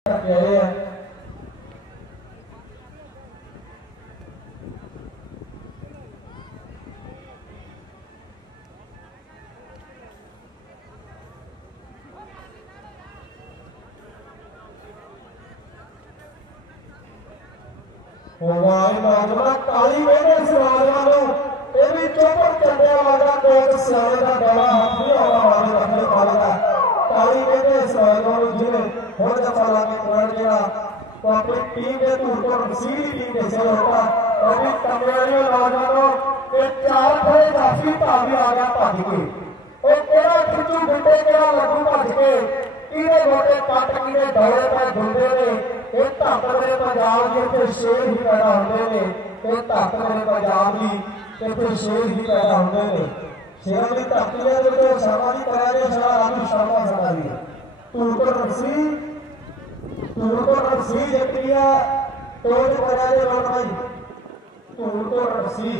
काली वेने सवालियां नूं इह वी चौपड़ चंडिया वाला कोच सियाणे दा डोला हाथ नहीं आउणा वाले रखने पाएगा। काली वेने सवालियां नूं जिवें हुण दफा लाके पॉइंट जिहड़ा तो अपनी टीम के धूल को रसीदी टीम के सिर होगा और भी कमरे वाली नौजवानों के चार खड़े काफी भावी आ गया भज के और केड़ा खिचू गुंडे केड़ा लगू भज के किहड़े गोटे पट किहड़े दौड़े पे गुंडे ने ये धरत मेरे पंजाब की इतने शेर ही पैदा होते हैं। ये धरत मेरे पंजाब की इतने शेर ही पैदा होते हैं। शेरों की धरती है जो शर्मा की तरह जो शर्मा राजू शर्मा सदा जी धूल को रसी जितनी है टोच तरह के लोग भाई धूल को रसी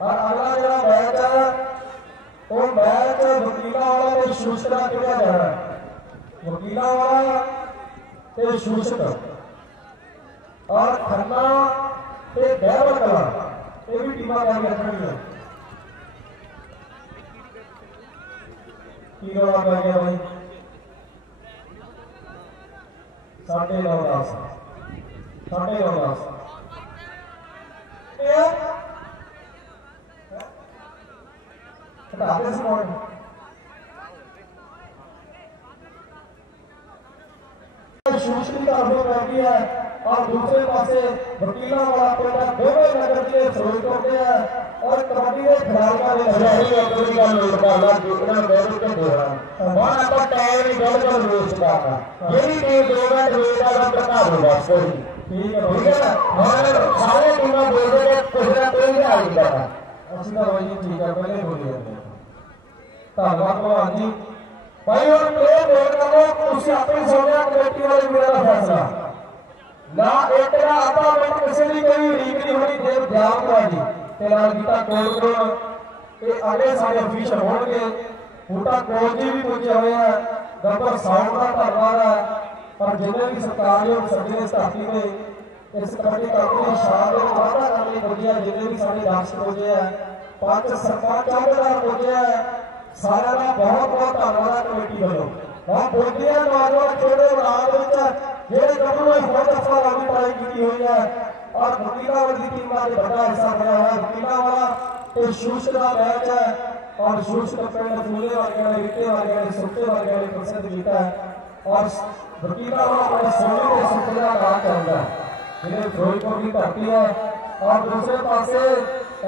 और अगला जो मैच है वो मैच वकीला वाला ने शूस्त्रा खेला जा रहा है। वकीला वाला ते शूषक और खन्ना ते गैर कला ये भी टीमां जारी रखनी की रौला पै गया भाई 9:30 9:30 हटा दे कौन शूषण का अनुभव रह गया है और दूसरे पासे वकीलों वाला पेटा दोनों नगर के फिरोजपुर के है और कबड्डी के खिलाड़ियों ने लड़ाई अपनी का मुकाबला जीतना गौरव के दौरान वहां पर टाइम ही बिल्कुल वेस्ट करना यही टीम 2 मिनट वेस्ट का प्रकार होगा कोई ठीक है ना हमारे सारे टीमें बोलते हैं कुछ ना कोई नहीं आ जाता अच्छी तरह वही ठीक है पहले बोलिए धन्यवाद भगवान जी भाई और प्ले बोल करो उसी अपनी सोनिया कमेटी वाले मेरा फैसला ना एक ना आधा मिनट किसी की कोई रीक नहीं होनी देव ध्यान हुआ जी तेरा गीता कोल को ये अगले सारे ऑफिशियल होंगे बूटा कोल जी भी पहुंचे हुए हैं गब्बर साउंड का धन्यवाद है और जिन्हें भी सरकारी और सभी धरती में इस कमेटी कंपनी शान में वादा करने पहुंचे हैं जिन्हें भी सारे दर्शक पहुंचे हैं 5 सरकार चौकीदार पहुंचे हैं सारा का बहुत बहुत धन्यवाद कमेटी वालों और बोलिए नौजवान खेड़े मैदान जेडे कबू ने बहुत दफा लंबी पढ़ाई की हुई है और वकीला वाली टीम का बड़ा हिस्सा बना है। वकीला वाला एक शूष का मैच है और शूष का पिंड फूले वर्गे ने रिक्के वर्गे ने सुट्टे वर्गे ने प्रसिद्ध जीता है और वकीला वाला बड़े सोने के सुट्टे का नाम चलता है जिन्हें फिरोजपुर की धरती है और दूसरे पासे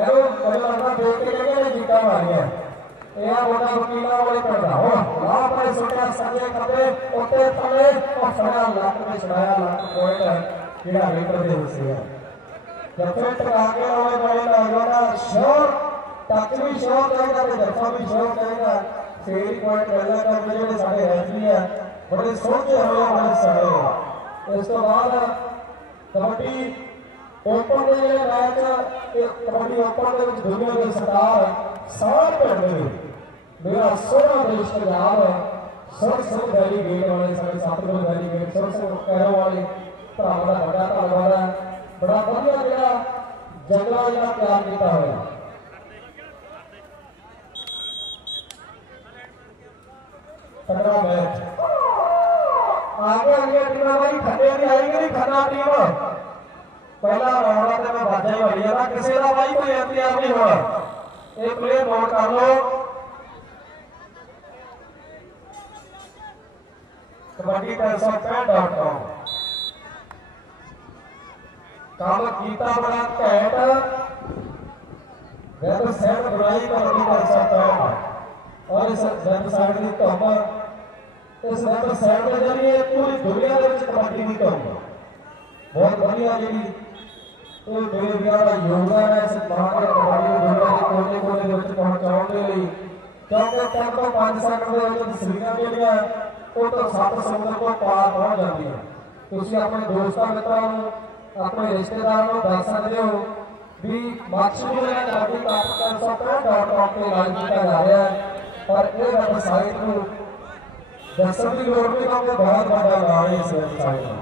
एरो लगना देख के जीता मारी है यह बोला वकीला वाले करता हो वहां पर सोचा सजे कपड़े ओते थले और सड़ा लाख में चढ़ाया लाख पॉइंट किड़ा मीटर दे हुए है जब फिर तक आगे वाले बड़े नौजवान शोर टच भी शोर करेगा तो जफा भी शोर करेगा सेरी पॉइंट पहला कर मेरे सारे रेफरी है बड़े सोचे हुए बड़े सड़े इस तो बाद कबड्डी ओपन के मैच कबड्डी ओपन के दुनिया के सरदार सार पिंड मेरा सोना देश पंजाब सुर वैली गेट वाले सारे सतगुर वैली गेट सुर कैरो वाले भरावां दा बड़ा धन्नवाद है बड़ा वधिया जिहड़ा जंगला जिहड़ा तैयार किया होया तगड़ा मैच आगे आगे टीमां भाई खन्ने की आएगी नहीं खन्ना टीम पहला राउंड ते मैं बाजा ही होई है किसी का भाई कोई इंतजाम नहीं होना एक प्लेयर नोट कर लो कबड्डी .com काम कीता बड़ा घैंट वेबसाइट बनाई कबड्डी और इस वेबसाइट की धुम इस वेबसाइट के जरिए पूरी दुनिया कबड्डी की धुम बहुत बढ़िया जी मेरे प्यार का योगदान है इस महान कबड्डी दुनिया के कोने कोने पहुंचाने के लिए क्योंकि 3 ਤੋਂ 5 सेकंड के तस्वीरें ਜਿਹੜੀਆਂ ਉਹ ਤਾਂ 7 ਸਮੁੰਦਰ ਤੋਂ ਪਾਰ ਪਹੁੰਚ ਜਾਂਦੀ ਹੈ ਤੁਸੀਂ ਆਪਣੇ ਦੋਸਤਾਂ ਮਿੱਤਰਾਂ ਨੂੰ ਆਪਣੇ ਰਿਸ਼ਤੇਦਾਰਾਂ ਨੂੰ ਦੱਸ ਸਕਦੇ ਹੋ ਵੀ ਮਾਛੀਵਾੜੇ ਦਾ ਕਬੱਡੀ ਕੱਪ .com ਤੇ ਲਾਈਵ ਕੀਤਾ ਜਾ ਰਿਹਾ ਹੈ और ये वेबसाइट को दसन की लोड़ भी क्योंकि बहुत बड़ा नाम है इस वेबसाइट में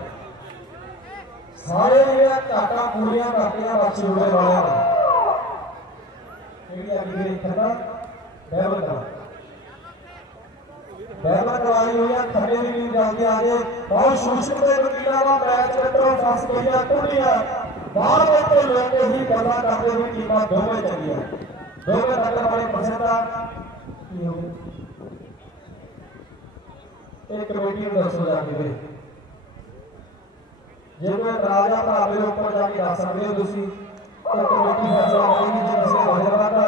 सारे घाटा पूरी करती बच्चे जुड़े वाले करवाई हुई है खड़े की टीम जाती आगे बहुत सूक्ष्म मैच फस गई है टूटिया बाहर तो लेके ही गला करते हुए टीम दोवें चली है दोवें तक बड़े पसंद एक कमेटी में दसो जाके जे कोई राजा भरा मेरे ऊपर जाके दस सकते हो तुम तो कमेटी फैसला करेगी जो किसी धन्यवाद का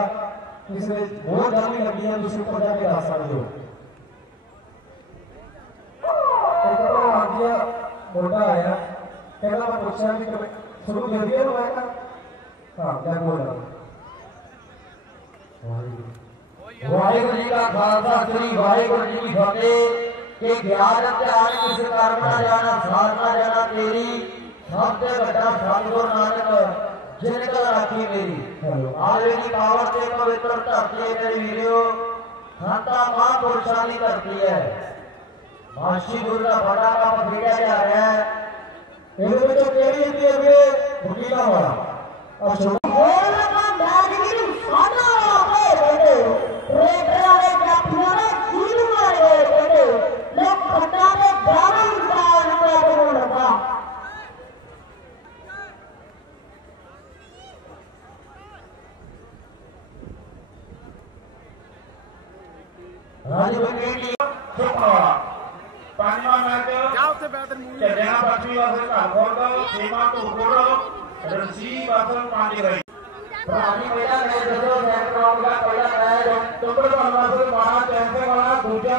किसी बहुत जानी लगी है तुम ऊपर जाके दस सकते हो मुंडा आया कहना मैं पूछा कि शुरू दे दिया मैं हाँ क्या बोल रहा वाहिगुरू जी का खालसा श्री वाहिगुरू जी की फतेह के ज्ञान ध्यान किस कर्म ना जाना साधना जाना तेरी सबसे बड़ा सतगुरु नानक जिनका राखी मेरी आले की पावर से पवित्र धरती है मेरी वीडियो संता महापुरुषों की धरती है माशी गुरु का बड़ा काम भेजा जा रहा है इनमें तो तेरी हिंदी अभी वकीला वाला और छोटा पांचवा मैच चढ़िया पश्चिमी वासल घाटकोट सीमा टूरकोट रणसी वासल पांडी रही प्राणी पहला मैच दसो सेकंड राउंड का पहला मैच टुकड़ वासल मारा चैंपियन वाला दूसरा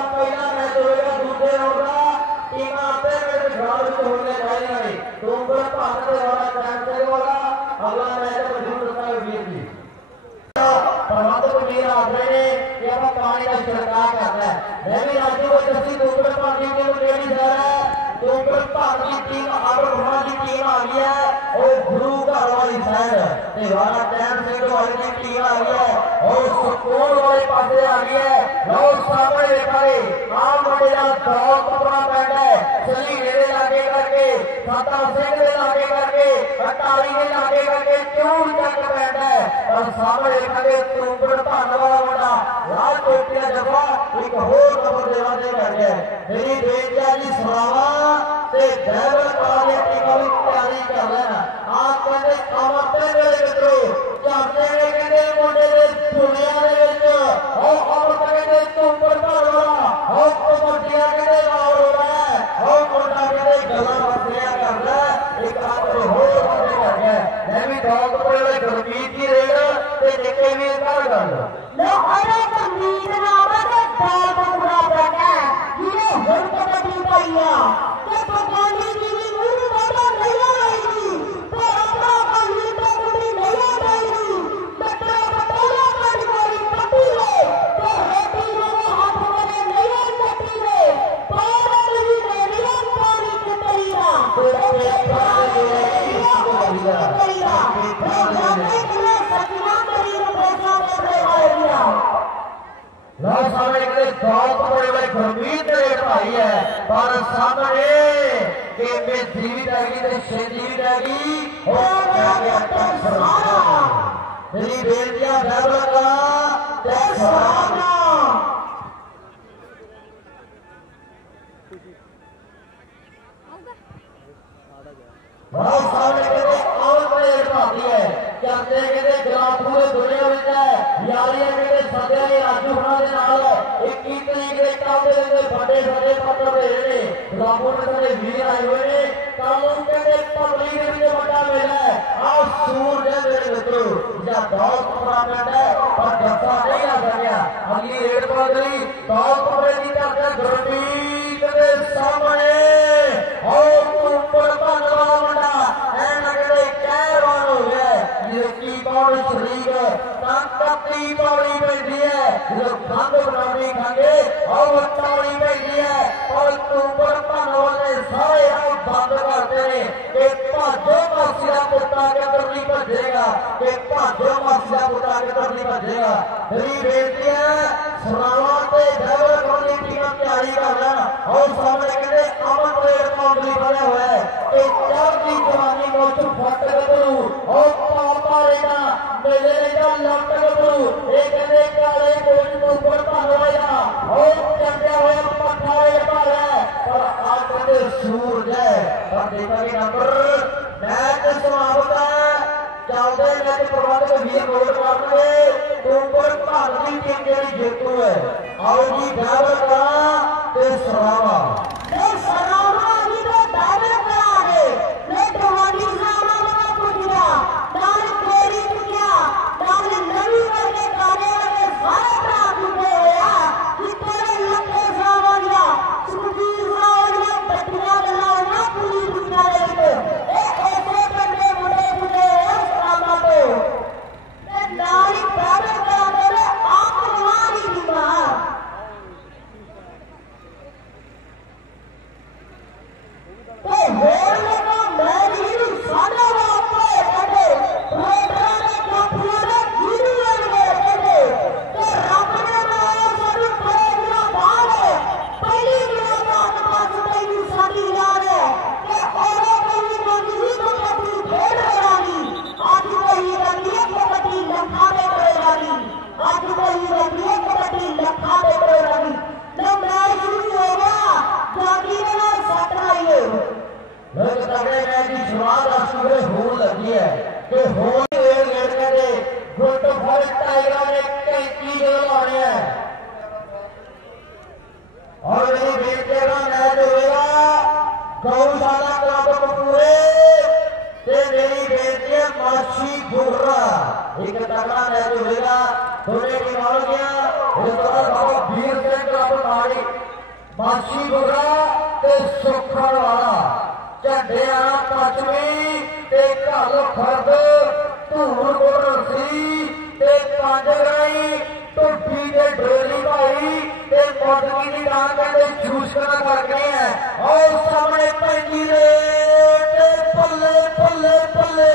पहला मैच होगा दूसरे राउंड का टीम आपसे में खिलाड़ी होने चाहिए टुकड़ भारत वाला चैंपियन वाला अगला मैच मजबूत होता है वीर जी परमात्मा को मेरा आग्रह है कि अब पानी का छिड़काव करना है मैं भी राज्य को जैसी टुकड़ पानी के लिए रेडी जा रहा है टुकड़ पानी टीम अब हमारी टीम आ गई है और गुरु घर वाली साइड तेवारा टैम से वाली की टीम आ गई है और सुकून वाले पासे आ गई है लोग सामने देखा आम बड़े दौड़ कपड़ा पैंट है चली मेरे लागे करके खाता सिंह के लागे करके अटारी के लागे करके क्यों तक पैंट है और सामने देखा टुकड़ धन वाला मुंडा लाल टोपिया जफा एक होर नंबर देवा दे करके मेरी बेटिया जी सरावा ते ड्राइवर वाले टीम की तैयारी कर लेना आप कहते कमर पे मेरे मित्रों चाहते हैं कहते मुंडे दे दुनिया दे विच और और कहते टुकड़ धन वाला और कबड्डिया कहते लाल हो रहा है और मुंडा कहते गला बतिया कर रहा है एक आप होर बंदे कर गया मैं भी दौड़ पड़े गुरमीत की रेड ते देखे भी कर गल लो अरे गुरमीत नाम है दौड़ पूरा बैठा ये हुन कबड्डी पाईया के पकानी की मुंह बड़ा नहीं आएगी तो अपना पानी तो मुंडी नहीं आएगी बड़ा बड़ा पानी वाली पट्टी ले तो हेटी में हाथ में नहीं पट्टी ले पार नहीं नहीं पानी के तरीका तो एक बार इसको करिया गुरमीत भाई है पर सामने जीवित आएगी जीवित आएगी मेरी बेटियां बहुत सामने कहते और बड़े भाती है कहते कहते ग्राम पूरे दुनिया में है यारियां कहते सदे ने राजू होना दे नाल 21 तरीक ਦੇ ਕਾਉਂਦੇ ਦੇ ਵੱਡੇ ਵੱਡੇ ਪੱਤਰ ਦੇ ਨੇ ਰਾਪੋਰ ਦੇ ਵੀਰ ਆਏ ਹੋਏ ਨੇ ਕਾਨੂੰਨ ਕਹਿੰਦੇ ਪਬਲਿਕ ਦੇ ਵਿੱਚ ਵੱਡਾ ਮੇਲਾ ਹੈ ਆ ਸੂਰ ਦੇ ਮੇਰੇ ਮਿੱਤਰੋ ਜਾਂ ਬਹੁਤ ਬੜਾ ਪਿੰਡ ਹੈ ਪਰ ਜੱਫਾ ਨਹੀਂ ਆ ਸਕਿਆ ਅਗਲੀ ਰੇਡ ਬਦਲੀ ਬਹੁਤ ਬੜੇ ਦੀ ਧਰਤੀ ਗੁਰਮੀਤ ਦੇ ਸਾਹਮਣੇ ਉਹ ਉੱਪਰ ਧੰਨਵਾਦ ਮੁੰਡਾ ਐ ਲੱਗਦੇ ਕਹਿਵਾਨ ਹੋ ਗਿਆ ये पौड़ी शरीक ताकती पौड़ी पैदी है जो खंड बनानी खांगे और पौड़ी पैदी है और ऊपर धनवाले सारे आप बंद करते हैं कि भाजो मासिया पुट्टा के तरली भजेगा कि भाजो मासिया पुट्टा के तरली भजेगा मेरी बेटी है सरावा ते ड्राइवर कौन टीम तैयारी कर रहा है और सामने कहते अमन प्लेयर काउंटरी बने हुए हैं एक चार की जवानी को फट गबरू और पापा लेना मेले लेना लट गबरू एक कहते काले कोच को ऊपर पाया और चंद्या हुआ पट्टा पर है पर आज कहते सूरज है पर देखा कि नंबर मैच समाप्त है चलते मैच प्रबंधक वीर गोल करने तो ऊपर भारतीय टीम जेडी जेतू है आओ जी ड्राइवर करा ते सरावा अभी तो ड्राइवर करा है मैं टवानी सामा लगा पुटिया डाल केरी पुटिया डाल नवी करके गाने वाले सारे प्राप्त हुए होया कितने लखे सावलिया सुखबीर सावलिया पटिया लाना पूरी दुनिया रे ए ऐसे करने मुझे मुझे सामा को मैं नारी ड्राइवर करा मेरे आप मारी बीमार तो होने का मैं ही सादा वापे कहते रोटरा ने काफिया ने गिरी लगे कहते तो रब ने बनाया सारी परेगिया बाल है पहली मुलाकात बात नहीं सादी याद है कि औरों कहीं मंजिल को कभी खेल करानी आज वही रंगिए कबड्डी लखा में करेगानी आज वही रंगिए कबड्डी लखा में करेगानी तो मैच शुरू हो गया जागी ने साथ आइए मैं तगड़े मैच की शुरुआत राष्ट्रीय होने लगी है कि होने गेट के गुड फॉर टाइगर ने 33 गोल मारे हैं और मेरी बेटे का मैच होगा गौशाला क्लब कपूरे ते मेरी बेटी माशी गुर्रा एक तगड़ा मैच होगा दोनों टीम आ गया इस तरह बाबा वीर सिंह क्लब मारी माशी गुर्रा ते सुखड़ वाला झंडियाना पश्चिमी ते घल खरद धूड़ गुरसी ते पंजगराई टुट्टी ते डोली भाई ते मोदगी की डांग कहते जूसना कर गए हैं और सामने पैंजी दे ते पल्ले पल्ले पल्ले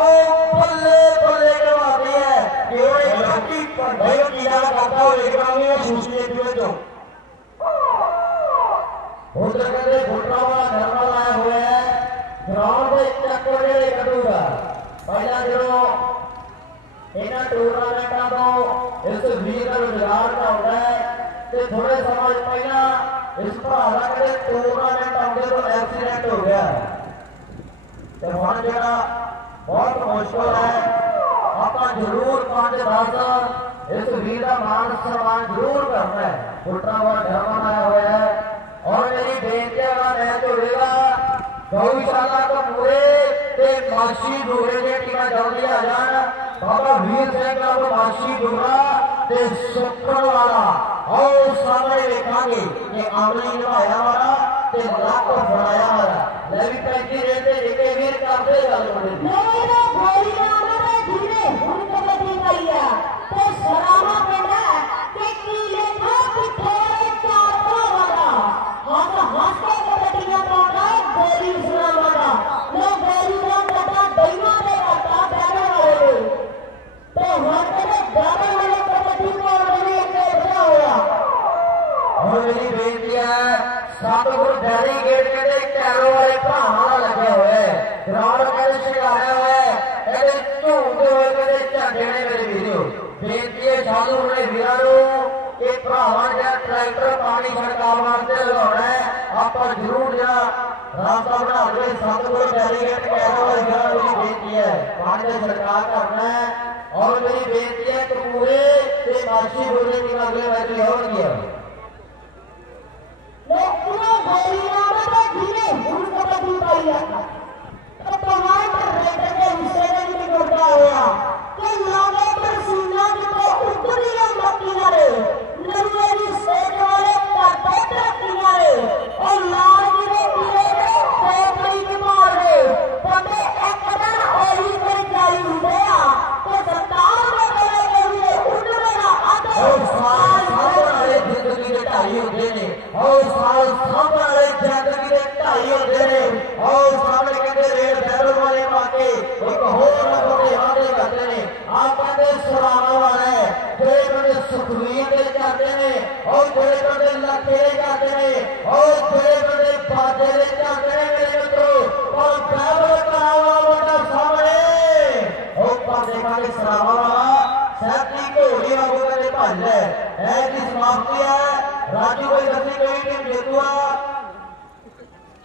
और पल्ले पल्ले करवाती है केवल एक लड़की भाई कीड़ा करता हो एक रामी में सूचने दिए उधर कहते घुटना वाला धर्मा लाया हुआ है ग्राउंड में चक्कर के करूंगा पहला जो इन्हें टूर्नामेंटा तो इस वीर का रोजगार का होता है तो थोड़े समय पहला इस भाला के टूर्नामेंट आते तो एक्सीडेंट हो गया तो हम जरा बहुत मुश्किल है आप जरूर 5-10 इस वीर का मान सम्मान जरूर करना है घुटना वाला धर्मा लाया हुआ है और मेरी बेटी का मैच होगा गौशाला का पूरे ते माशी डोरे के टीम जल्दी आ जान बाबा वीर सिंह का माशी डोरा ते सुखड़ वाला और सामने देखांगे कि आमली निभाया वाला ते लाख फड़ाया वाला लेवी पैंती रहते जेके वीर करते गल बने मेरे गोली नाम धीरे हुन कबड्डी भैया ते सरावा बेटा के कीले था कि थोड़े चार वाला हाथ के कबड्डियां का गोली सरावा का लो गोली का कटा दैवा दे का बैठे वाले तो हाथ के गाने वाले कबड्डी को मैंने के बना हुआ और मेरी बेटी है सतगुर डेरी गेट के कैरो वाले भावना लगे हुए ग्राउंड के शिकारे हुए कहते झूमते हुए कहते झंडे ने मेरे वीडियो बेटी है साधु ने वीरों के भरावां दा ट्रैक्टर पानी छड़काव वास्ते लगाना है आप जरूर जरा रास्ता बना के सतगुर डेरी गेट कैरो वाले मेरी बेटी है पानी का छिड़काव करना है और मेरी बेटी है कपूरे ते माशी बोले की अगले मैच होगी लोगों गोली नाम धीरे हुन कबड्डी भैया तो टमाटर रेट के हिस्से में भी गुड़ता हुआ कि लागे पर सीना तो ऊपरी मक्की वाले नरियली सेट वाले करते किनारे और लाल गिरे गिरे के पेपरी के मारे पते एक दिन ओही कर जाई हुआ तो सरकार में करे के लिए उड़ मेरा आधे और सारे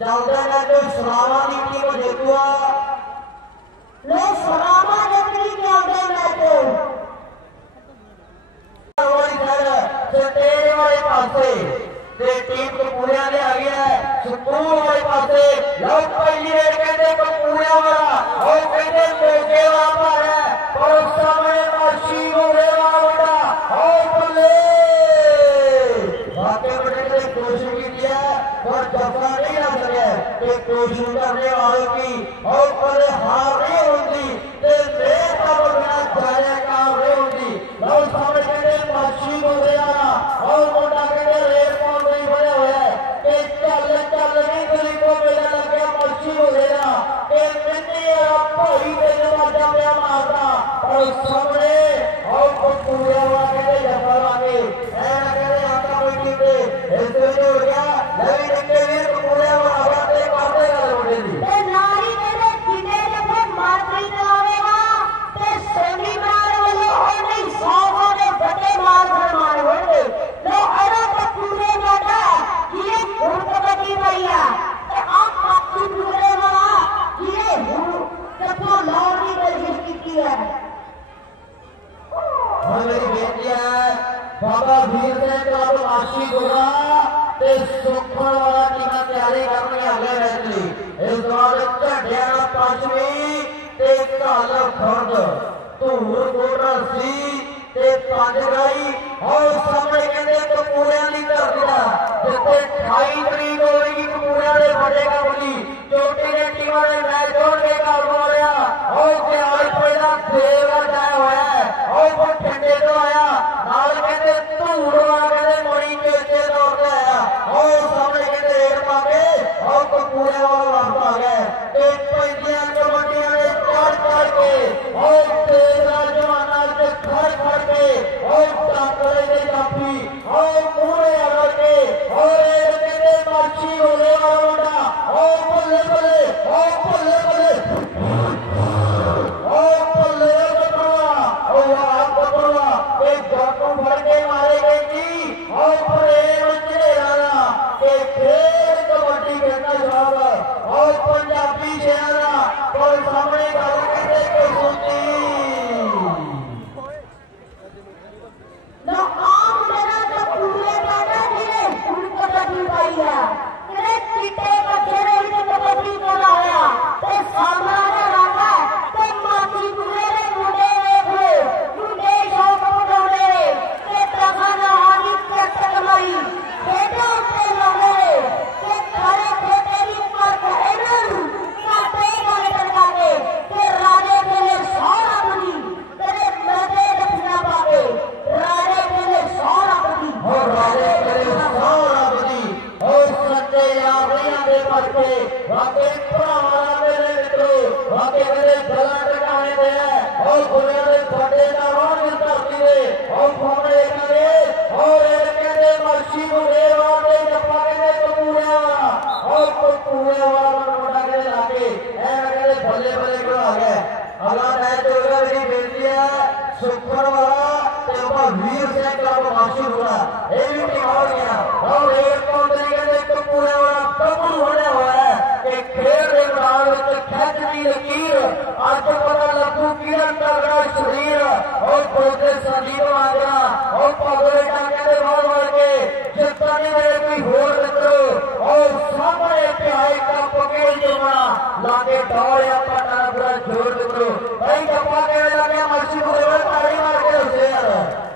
चलते हैं जो सलामा की टीम जेतुआ लो सलामा जतनी चलते मैच तेरे वाले पासे टीम कपूरिया ने आ गया है सुकून वाले पासे लो पहली रेड कहते कपूरिया वाला और कहते मोगे वाला पर है और सामने माशी मोगे वाला बड़ा और बल्ले वाकई बड़े ने कोशिश की है पर जफा नहीं आ सके कि कोशिश करने वालों की और बल्ले हार नहीं होती मेरा बड़ा जाया काम नहीं होती लो सामने कहते माशी मोगे वाला और मोटा कहते रेड पॉइंट नहीं बने हुए हैं कि चल नहीं गली को मेला लग गया माशी मोगे वाला कि मैंने भाई तेरे वाजा पे मारता और सामने और पूरे वाले के जफा वाले ऐसा कहते आका बैठी पे ऐसे हो गया लवी निकले भी पूरे वाला बातें करते गए बोले दी ते नारी कहते जिने जब मारती चलावेगा ते सेमी मार वाले और नहीं 100 वाले बड़े मार होंगे लो अरे तो पूरे वाला ये कबड्डी भैया ते आप पापी पूरे वाला ये कपो लौड़ी कोशिश की है मेरी बेटी है बाबा वीर से क्लब आशी गोरा ते सुखण वाला टीम तैयारी करने आगे रहती इस बार झंडिया पंचवी ते काल खर्द धूर गोरा सी ते पंजगाई और सामने कहते कपूरिया की धरती का जिथे 28 तरीक होगी कपूरिया के बड़े कबली चोटी ने टीम ने मैच जोड़ के काल मारिया और त्यार पहला देवा जाया हुआ है और बठिंडे तो आया नाल कहते धूड़ वाला कहते मणि चेचे दौड़ के आया और सामने कहते रेड पाके और कपूरिया वाला वापस आ गया एक पैंतियां कबड्डियां ने चढ़ के और तेरा जमाना खड़ के और टाकले ने जाफी और पूरे आकर के और एक कहते माछी होने वाला मुंडा और बल्ले बल्ले और बल्ले बल्ले और बल्ले कपड़ा और आप कपड़ा एक जाकू भर के मारे गए जी और प्रेम चले आना के फिर कबड्डी खेलना जवाब और पंजाबी से आना और सामने गल कहते के सुनती लो आम मेरा तो पूरे वाला जिने कबड्डी भैया तेरे चिट्टे बच्चे ने इसे कबड्डी कराया ते सामने रखा ते माची पूरे ने मुंडे शौक पड़ोड़े ते तगना हानी चट मारी बेटा उठे लगे ते खड़े खेते की पर एनन काटे गले टका के राजे के लिए सारा बनी तेरे मजे दफना पावे राजे के लिए सारा बनी और राजे करे सारा बदी और सच्चे यारियां दे करके वाके भरावां मेरे मित्रों वाके मेरे गला टकाने दे और दुनिया दे बड़े नाम धरती दे और सामने करे और एक कहते माशी मुझे वाले जप्पा कहते कपूरिया और कपूरिया वाला मोटा के लाके ऐ कहते बल्ले बल्ले को आ गए अगला मैच होगा मेरी बेटी है सुखण वाला वीर से क्लब माशी होगा ये भी टीम हो गया और एक कौंतरी कहते कपूरिया वाला कबूल होने वाला है कि खेल के मैदान में खेच दी लकीर आज पता लगू किरण तगड़ा शरीर और बोलते संदीप मांगना और पगले टांगे मार मार के जितना नहीं मेरे कोई होर मित्रों और सामने प्यारे का पकेल जमाना लाके दौड़िया पटा पूरा जोर मित्रों भाई कपा के लगे मच्छी पूरे ताड़ी मार के उसे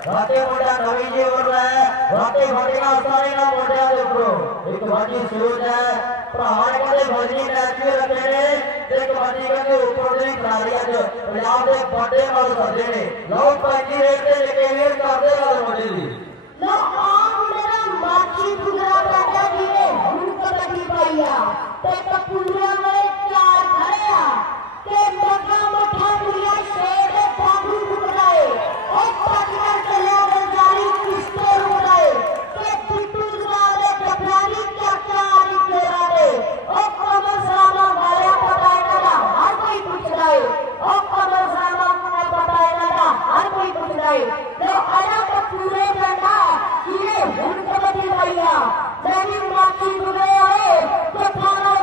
वाके मोटा नवी जी बोल रहा है वाके घोड़े का आसानी ना मोटा देखो एक बाजी सोच है भरावां कहते भजनी मैच भी रखे ने ते कबड्डी कहते ऊपर दी खिलाड़ियां च पंजाब दे बड़े मल सदे ने लो 35 रेट ते लेके वीर करदे गल मोटे दी लो आम मेरा माची गुजरा बेटा जी ने कबड्डी भैया ते कपूरिया में चार खड़े ते मक्का मठा दुनिया शेर दे बाबू रुक गए और पाकिस्तान चले बंजारी किस्ते रुक गए ते पिट्टू जवाले जफरानी चाचा आरी तेरा दे और कमर सलामा वाले पटाएगा ना हर कोई पूछ रहे और कमर सलामा को पटाएगा ना हर कोई पूछ रहे तो आया तो पूरे बेटा ये हुन कबड्डी भैया मेरी माची गुजरे आए तो थाना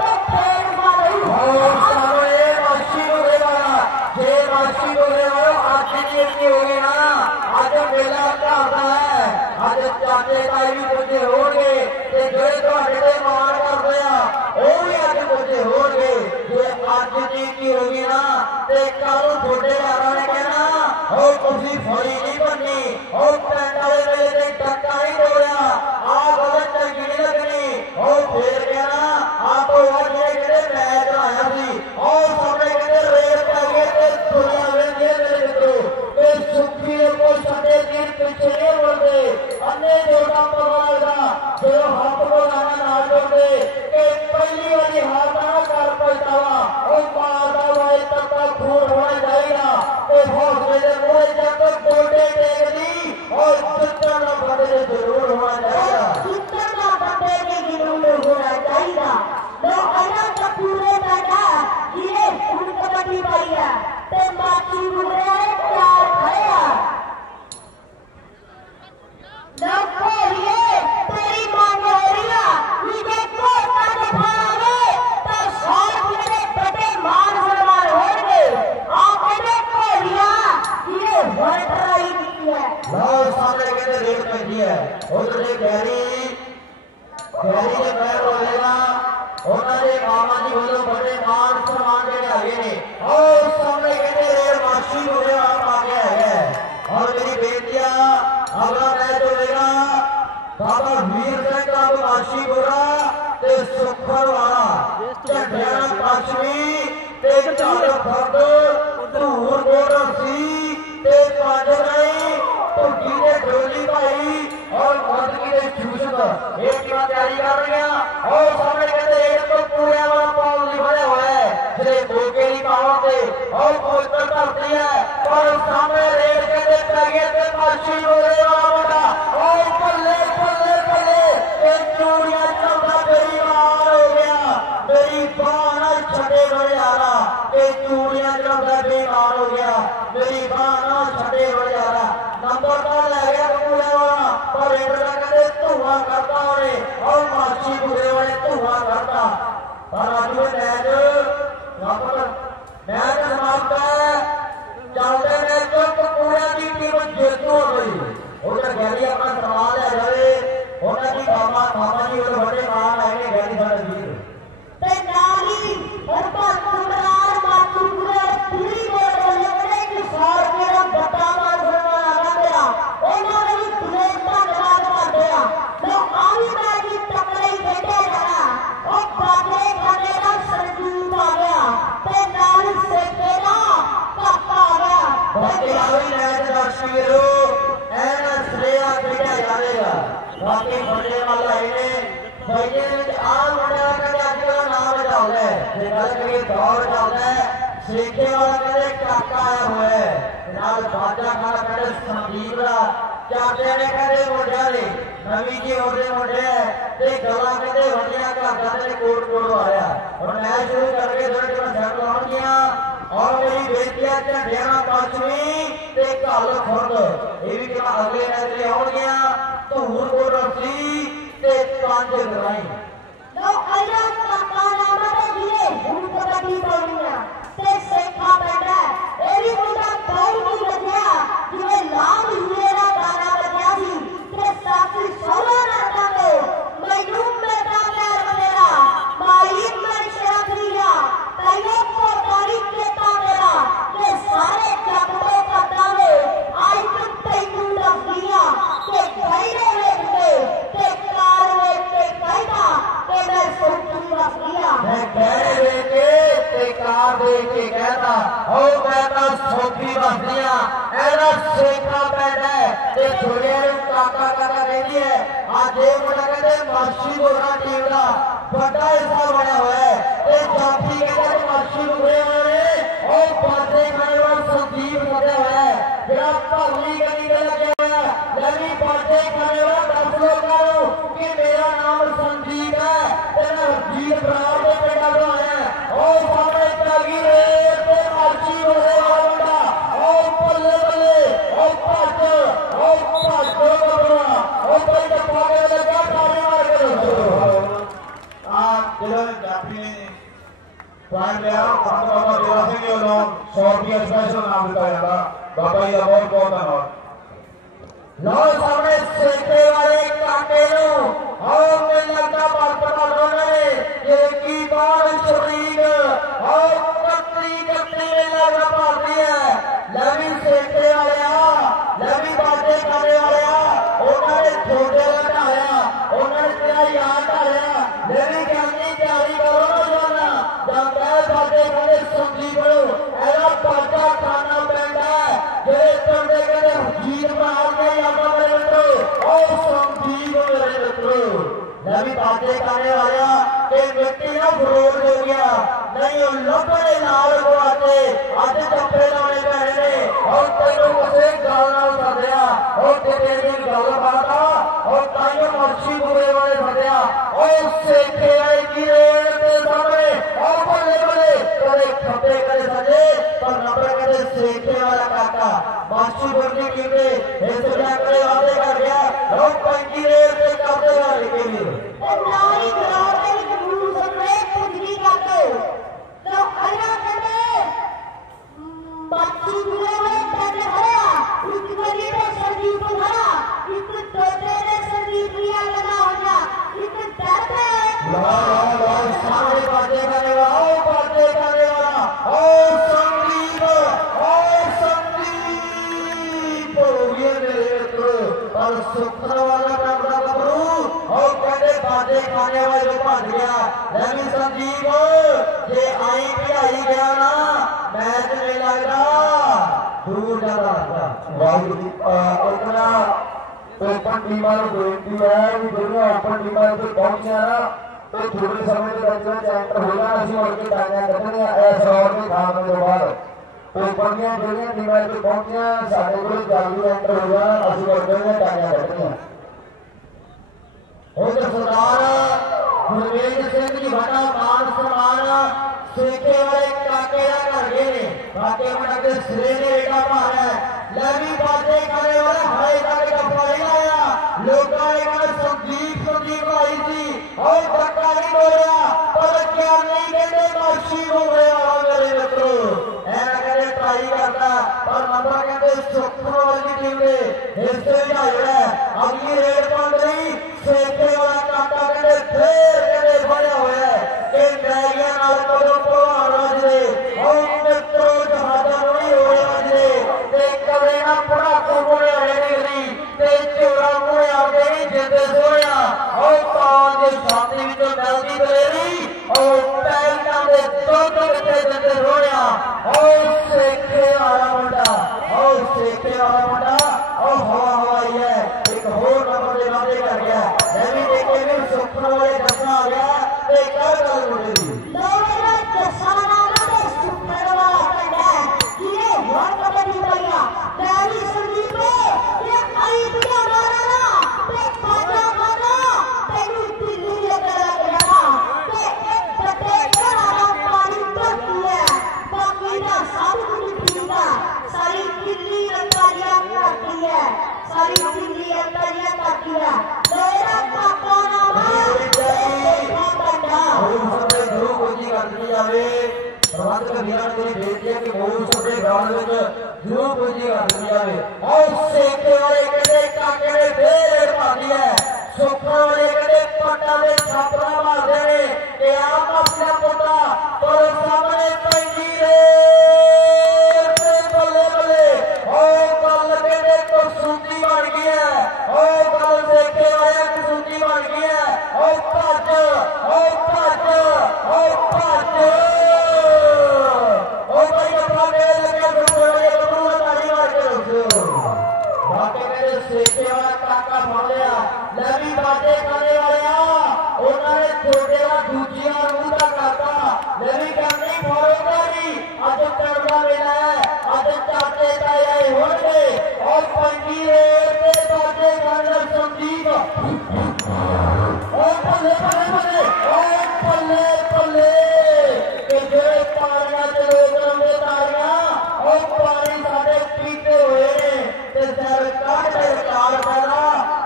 उन्होंने मामा जी वालों बड़े मान सम्मान के आगे ने और सामने कहते रेल मार्शी मुझे आप आगे है और मेरी बेटिया अगला मैच होगा बाबा वीर सिंह का मार्शी गोरा ते सुखर वाला झंडियां पश्चिमी ते चाल फर्द धूर गोरा सी ते पांच नहीं टुकी ने डोली भाई और मदकी ने चूसत एक टीम तैयारी कर रही है और सामने कहते एक तो पूरे वाला पाल नहीं बने हुए है जिसे बोके नहीं पावते और पोस्टर करती है और सामने रेड कहते पैगे पे मार्शी गोरे वाला बड़ा और पल्ले पल्ले पल्ले एक चूड़ियां चलता मेरी मार हो गया मेरी बाण छठे बड़े आ रहा एक चूड़ियां चलता बेमार हो गया मेरी बाण छठे बड़े आ रहा नंबर का ले गया पूरे वाला पर रेड कहते धुआं करता उन्हें और मार्शी गोरे वाले धुआं करता पर आज मैच मैच समाप्त है चलते मैच पूरे की टीम जेतू हो गई उधर गैली अपना सवाल है जाए उन्हें की मामा जी उधर बड़े मान आएंगे गैली साढ़े वीर ते नाली और सुंदरार मातू पूरे पूरी बोल रहे कि सार के बता मार होना लगा गया उन्होंने भी प्लेट का जवाब कर दिया तो आवी मैच की टकराई बैठे जाना और बाजे खाने का संजूत आ गया ते नाल से केला काका आ गया बाकी आवी मैच दर्शकों ऐना श्रेया बैठा जाएगा बाकी बड़े वाला इन्हें भाईजे में आल मुंडा कहते आजकल नाम चलता है निकल के दौर चलता है सीखे वाला कहते काका आया हुआ है नाल बाजा खाना कहते संदीप रा चाचे ने कहते मुंडिया ने नवी जी होते मुंडे ते गला कहते वडिया का कहते कोट कोट वाला और मैच शुरू करके थोड़े थोड़ा सेट लाउन किया और मेरी बेटियां झंडियां पश्चिमी ते कल खुर्द ये भी क्या अगले मैच ले आउन गया तो हुर को रसी ते पांच कराई लो आया काका नाम है जिले भूल कबड्डी पाउनिया ते सेखा बैठा ए भी मुंडा दौड़ की लगिया जिले लाल हीरा गाना बजा सी ते साथी सोना लड़का को मैनूम बेटा प्यार मेरा माई में शराबिया कईयों को तारीख देता मेरा के सारे जगतो करता है आज तक तैनू लगिया के गईरे लेके के कार लेके कहता के मैं सोचूं लगिया मैं गहरे लेके ते कार लेके कहता ओ कहता सोखी बसदियां ऐना सेखा बैठा ते थोड़े काका काका कहती है आज ये मुंडा कहते मार्शी गोरा टीम का बड़ा हिस्सा बना हुआ है ते जाफी कहते मार्शी गोरे वाले और बाजे खाने वाला संदीप बना हुआ है जरा पगली गली में लगे हुआ है लगी बाजे खाने वाला 10 लोग करो कि मेरा नाम संदीप है तेरा जीत बराबर के बेटा को आया और सामने जागी रे ते मार्शी गोरे वाला मुंडा और बल्ले बल्ले और पांच बबरा और कोई तो पागे लगा ताली मार के जिन्होंने जाफी ने पॉइंट लिया बाबा देवा सिंह जी वालों 100 रुपया स्पेशल नाम दिता जाता बाबा जी का बहुत बहुत धन्यवाद लो सामने सेके वाले काटे नो और मैं लगता बात पता रोने ये की बार शरीर और कतरी में लगा पाती है लवी सेके वाले लवी बातें करने वाले उन्होंने छोटे हटाया उन्होंने तेरा याद आया लवी कहनी तैयारी करो ना जाना जब मैं बातें करने समझी करो ऐसा बाजा खाना पैदा है जेरे चंदे कहते जीत मार के यादा मेरे मित्रों और समझी को मेरे मित्रों लवी बातें करने वाला के मिट्टी ना फरोड़ हो गया नहीं लपड़े नाल को आते आज चप्पे लाने पैने ने और तेनों कसे गाल नाल सदया और तेरे दिन गल बाता और ताइयों मार्शी गोरे वाले फटिया और सेखे वाले की रेड ते सामने और बल्ले बल्ले करे खपे करे सजे पर नंबर करे सेखे वाला काका मार्शी गोरे की टीम ने इस तरह करे वादे कर गया और पंजी रेड ते करते वाले के लिए नारी ग्राउंड में गुरु से कुछ नहीं करते तो आया कहते बाकी गुरु में पहले हरा इस गली में संदीप हरा इस टोटे में संदीप लिया लगा हो गया इस डर में संदीप जे आई भिड़ाई गया ना मैच नहीं लगता दूर जाता लगता अपना ओपन टीमां बेनती है भी जो ओपन टीमां पहुंचे ना तो थोड़े समय के अंदर एंटर होगा असं मुड़ के टाइयां कटनिया इस राउंड के खाने के बाद ओपन जो टीमां पहुंचिया साढ़े को जल्दी एंटर होगा असं मुड़ के टाइयां कटनिया सरदार गुरवेज सिंह जी बड़ा मान सम्मान सेखे वाले काके का कर गए ने काके बड़ा के सिरे ने बेटा भार है लवी बातें करने वाले हाय तक डब्बा नहीं आया लोगों ने कहा संदीप आई थी और धक्का नहीं तोड़िया पर क्या नहीं कहते माशी हो गया मेरे मित्रों ऐसा कहते ट्राई करता पर नंबर कहते सुखन वाली टीम ने हिस्से में आया अगली रेड बन रही सेखे वाला काका कहते फिर कहते बढ़िया हुआ है कि मैरिया नाल कदों भगवान राजे और मित्रों जहाजा नहीं हो राजे ते कदे ना पढ़ाकू मुड़े रेडी ते चोरा मुड़े आगे नहीं जिंदे सोया और पांच छाती विचों मिलदी दलेरी और पैंटा दे दुध विच जिंदे सोया और सेखे वाला मुंडा और हवा हवाई है एक होर नंबर दे वादे कर गया मैं भी देखे भी सुखन वाले दर्शन आ गया ते क्या गल मुंडे दी लोगों के सारा दे सुखन वाला पंडा किए वन कबड्डी भैया तेरी संदीप ये आई दुनिया मारना ते पाजा मारना तेरी दिल्ली लेकर गया ते एक बटे का पानी तक है बाकी ना सब कुछ ठीक है सारी दिल्ली अंतरिया करती है सारी दिल्ली अंतरिया करती है मेरा पापा नाम है प्रबंध कमीना ने बेटी है कि मूल छोटे ग्राउंड में जरूर पूजी कर दी जाए और सेके वाले कहते काके ने फिर पाती है सुखा वाले कहते पट्टा में छापरा मारते ने कि आप अपना पुटा तो सामने पैंदी रे बल्ले बल्ले और कल कहते तो सूती बन गई है और कल सेके वाले सूती बन गई है और भज सेके वाला काका फड़ लिया लवी बातें करने वाले उन्होंने छोटे का दूजिया रूदा काका लवी करनी फड़ोगा नहीं अज करना मिला है अज चाचे ताए आए होंगे और पंजी रेट से बातें करना संदीप और पल्ले पल्ले पल्ले और पल्ले पल्ले कि जो तारियां चलो करने तारियां और पानी साढ़े पीते हुए ते सरकार कार पैदा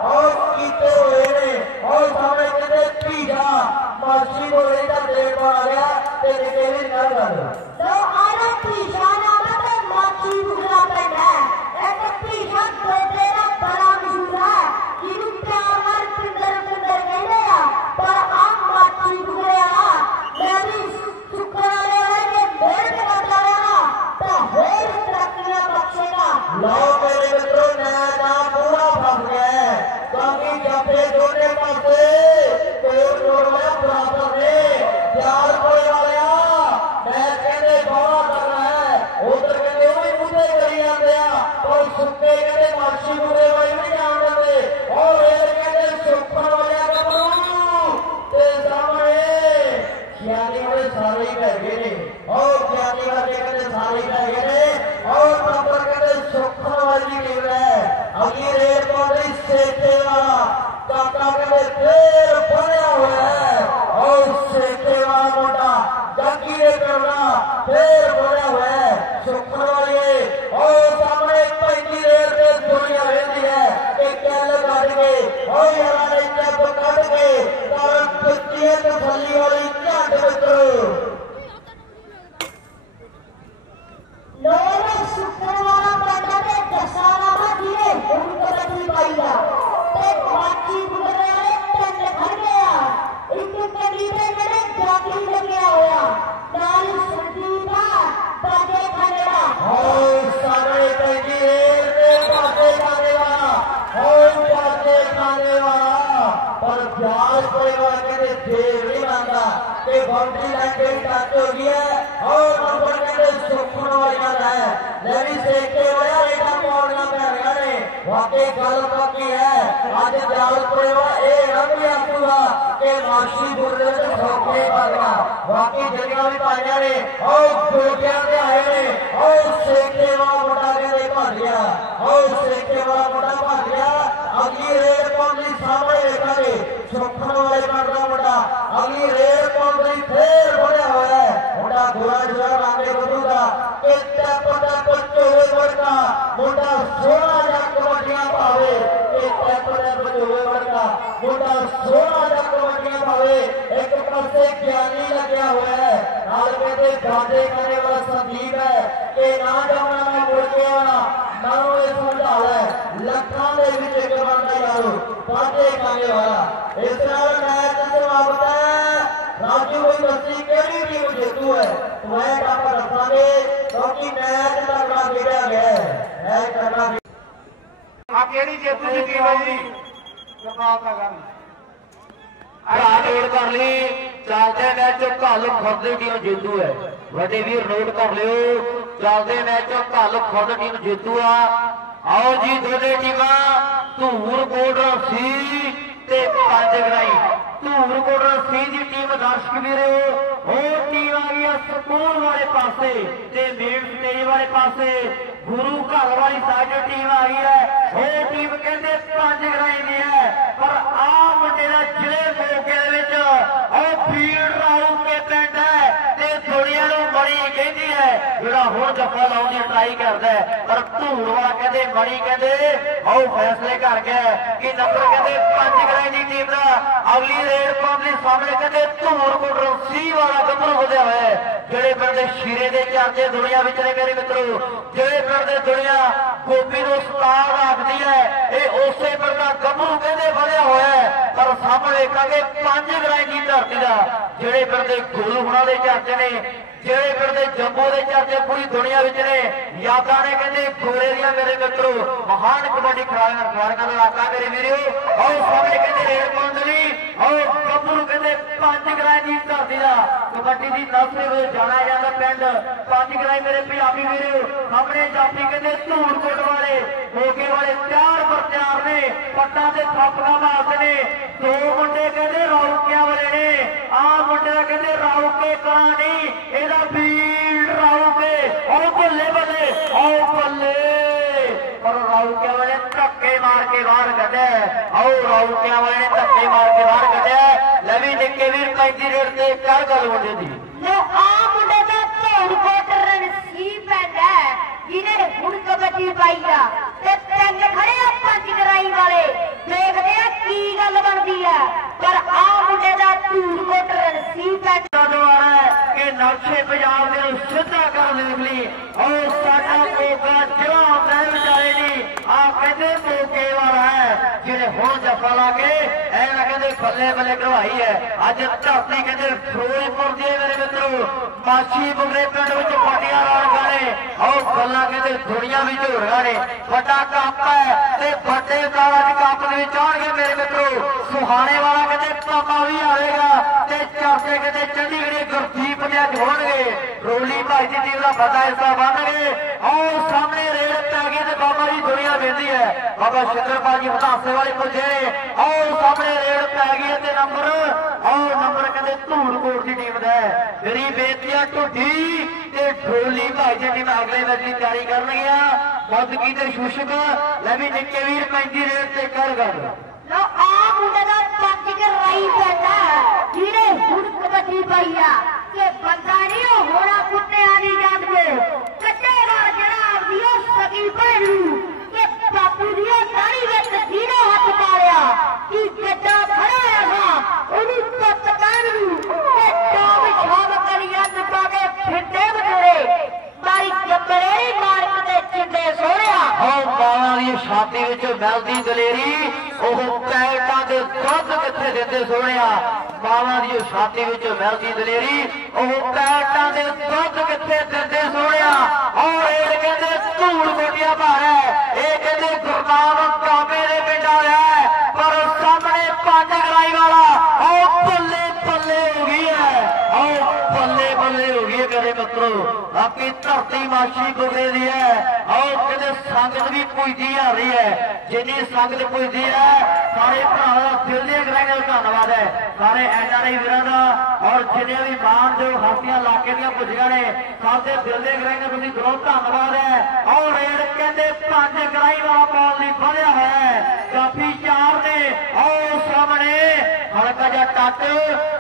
और कीते हुए ने और सामने कहते पीजा मासी को रेटा देर पर आ गया ते निके भी ना कर तो आरा पीजा ना तो मासी बुगला पैदा एक पीजा छोटे का बड़ा मशहूर है किनु प्यार नाल पिंडर पिंडर कहते हैं पर आप मासी बुगला मैं भी सुखना ले के मेरे के बता रहा तो होर तरक्कियां बख्शेगा लो मेरे मित्रों नया पूरा फंस गया है क्योंकि जब ये दोनों पासे कोर वाला बराबर है चार कोई वाला मैच कहते गौरा कर रहा है उधर कहते वही मुझे करी जाते हैं और सुक्के कहते माशी मुझे वही नहीं जान देते और ये कहते सुखन वाले कबरू ते सामने ज्ञानी वाले सारे ही बह गए और ज्ञानी वाले कहते सारे ही बह गए और नंबर कहते सुखन वाली टीम है अगली रेड पर सेके वाला काका कहते फिर बढ़िया हुआ है और सेके वाला मोटा जगी ने करना फिर बढ़िया हुआ है सुखन वाली और सामने पहली रेड पे दुनिया रहती है कि कैल काट के और यहाँ ने जब काट के कारण कच्ची तसली वाली झट मित्रों लोग सुखन वाला पैदा के दसारा जीरे उनको बदली पाई ते बाकी बुगरे वाले टंड लैके टच हो गई है और नंबर कहते सुखन वाली गल है ले भी सेके होया एटा पौड़ियां पै रही ने वाकई गल पक्की है अज जालपुरे वा ये रंग आखूगा कि माशी गुरु सौखे पालियां वाकई जलियां भी पाइया ने और गोटियां से आए ने और सेके वाला मुंडा कहते भज गया और सेके वाला मुंडा भज गया अगली रेल पौंदी सामने देखा सुखन वाले पिंड का मुंडा अगली रेल पौंदी फिर बढ़िया हुआ है मुंडा गोरा जोरा रांगे बदूगा टप टप चोवे वर्गा मुंडा सोना जा कबड्डियां पावे टप टप चोवे वर्गा मुंडा सोना जा कबड्डियां पावे एक पासे ज्ञानी लग्या हुआ है नाल कहते गांधे करने वाला संदीप है कि ना जाना मैं मुड़ के आना मानो ये समझा है लखा दे विच एक बंदा यारो गांधे करने वाला इस नाल मैच समाप्त है राजू भाई दसी केड़ी टीम जीतू है मैच आप दसांगे क्योंकि मैच तगड़ा खेलिया गया है मैच तगड़ा आ केड़ी जीतू दी टीम है जी जवाब का गल नोट कर ली चलते मैच घल खुद टीम जीतू है वड्डे वीर नोट कर लियो चलते मैच घल खुद टीम जीतू आ आओ जी दोने टीमां धूर कोटरा सी ते पंजगराई धूर कोटरा सी की टीम दर्शक वीरो वो टीम आ गई स्कूल वाले पासे ते मेन स्टेज वाले पासे गुरु घर वाली साइड टीम आ गई है वो टीम कहते पंजगराई दी है पर आ मुंडे का जिले मौके फील्ड राहू के पिंड है ते दुनिया नूं मणी कहती है जिहड़ा हुण जफा लाउण दी ट्राई करदा है पर धूड़ वाला कहते मणी कहते आओ फैसले कर गया कि नंबर कहते पंजगराई दी टीम का अगली रेड पाउंड सामने कहते धूड़ कोटरा सी वाला गंभरू होया हुआ है जेड़े पिंड शीरे दे चर्चे दुनिया विच ने मेरे मित्रों जेड़े पिंड दे दुनिया गोपी नूं उस्ताद आखदी है ये उसे पिंड दा गंभरू कहते बढ़िया होया है पर सामने कहांगे पंजगराई दी धरती दा जेड़े पिंड दे गोलू हुणां दे चर्चे ने जेड़े पिंड दे जंबो दे चर्चे पूरी दुनिया विच ने यादां ने कहते गोरे दियां मेरे मित्रों महान कबड्डी खिलाड़ियां दा इलाका मेरे वीरो और सामने कहते रेड मंडली और गंभरू कहते पंजगराई दी धरती दा कबड्डी दी नस्ल विच जाना जांदा पिंड पंजगराई मेरे पंजाबी वीरो सामने जाफी कहते धूड़कोट वाले मोगे वाले चार प्रचार ने पट्टा ते थापड़ा मारते ने दो मुंडे कहते राउकिया वाले ने आ मुंडे दा कहते राउके कला नहीं एदा फील्ड राउके ओ बल्ले बल्ले ओ बल्ले पर राउकिया वाले धक्के मार के बाहर कढे आओ राउकिया वाले ने धक्के मार के बाहर कढे ले भी निक्के वीर 35 रेट ते कर गल मुंडे दी लो आ मुंडे दा धौड़कोट रणसी पिंड है जिन्हें हुण कबड्डी पाई आ ते पिंड खड़े आ पंजगराई वाले देखदे आ की गल बनदी है पर आ मुंडे दा धौड़कोट रणसी पिंड द्वारा कि नक्शे पंजाब दे सीधा कर ली और साडा मौका जिला आंदा है विचारे दी आ कहते मौके वाला है जिन्हें हुण जफा ला के ऐना कहते बल्ले बल्ले करवाई है अज धरती कहते फिरोजपुर दी मेरे मित्रों माछी बुगरे पिंड विच पाटियां रौनकां ने और गल्लां कहते दुनिया विच हो रहियां ने वड्डा कप है ते वड्डे काला कप दे विच आउणगे मेरे मित्रों सुहाने वाला कहते पापा भी आवेगा ते चर्चे कहते चंडीगढ़ गुरदीप ने अज होणगे रोली भाई दी टीम दा बड़ा हिस्सा बनणगे और सामने रेल पै गई ते बाबा जी दुनिया वेंदी है बाबा शिंदरपाल जी हदासे वाले पुजे और सामने रेल पै गई ते नंबर कहते धूड़कोट की टीम दा है मेरी बेनती है ढोडी ते ढोली भाई दी टीम अगले मैच की तैयारी करनगियां मौदगी ते शुशक ले भी निक्के वीर 35 रेट ते कर गल लो आ मुंडे दा पंजगराई पिंड है जिन्हें हुण कबड्डी पाई आ कि बंदा नहीं हो होना कुत्ते आनी जांदे कट्टेगा जड़ा आंदी ओ सगी भैणू कि बापू दी दाढ़ी विच जीरो हथ पाया कि जड्डा खड़ा है ओनू पुੱਤ कहण नू कि टॉप छाप करिया दिता के फिरदे बटोरे मारी जंबलेरी मार के चिंदे सोहणिया और बावां दी छाती विच मिलदी दलेरी ਉਹ ਪੈਟਾਂ ਦੇ ਦੁੱਧ ਕਿੱਥੇ ਦਿੰਦੇ ਸੋਹਣਿਆ ਬਾਵਾਂ ਦੀ ਛਾਤੀ ਵਿੱਚ ਮਿਲਦੀ ਦਲੇਰੀ ਉਹ ਪੈਟਾਂ ਦੇ ਦੁੱਧ ਕਿੱਥੇ ਦਿੰਦੇ ਸੋਹਣਿਆ ਔਰ ਇਹ ਕਹਿੰਦੇ ਧੂੜ ਕੋਟੀਆਂ ਭਾਰ ਹੈ ਇਹ ਕਹਿੰਦੇ ਗੁਰਨਾਮ ਕਾਮੇ ਦੇ ਪਿੰਡ ਆਇਆ ਪਰ ਸਾਹਮਣੇ ਪੰਜਗਰਾਈ ਵਾਲਾ ਉਹ ਬੱਲੇ ਬੱਲੇ ਹੋ ਗਈ ਹੈ ਉਹ बल्ले हो गई है मेरे मित्रों, आपकी धरती माशी गुगरे दी है। और कहते संगत भी पुजदी आ रही है, जिन्नी संगत पुजदी है सारे भरावां दा दिल दे गहराइयां धन्नवाद है, सारे NRI वीरां दा और जिन्ने भी मान जो हस्तियां इलाके दियां पुजियां ने सब दे दिल दे गहराइयां तुसीं दिलों धन्नवाद है। और रेड कहते 5 गराई वाला पाल नहीं बढ़िया है, काफी 4 ने और सामने हल्का जा टच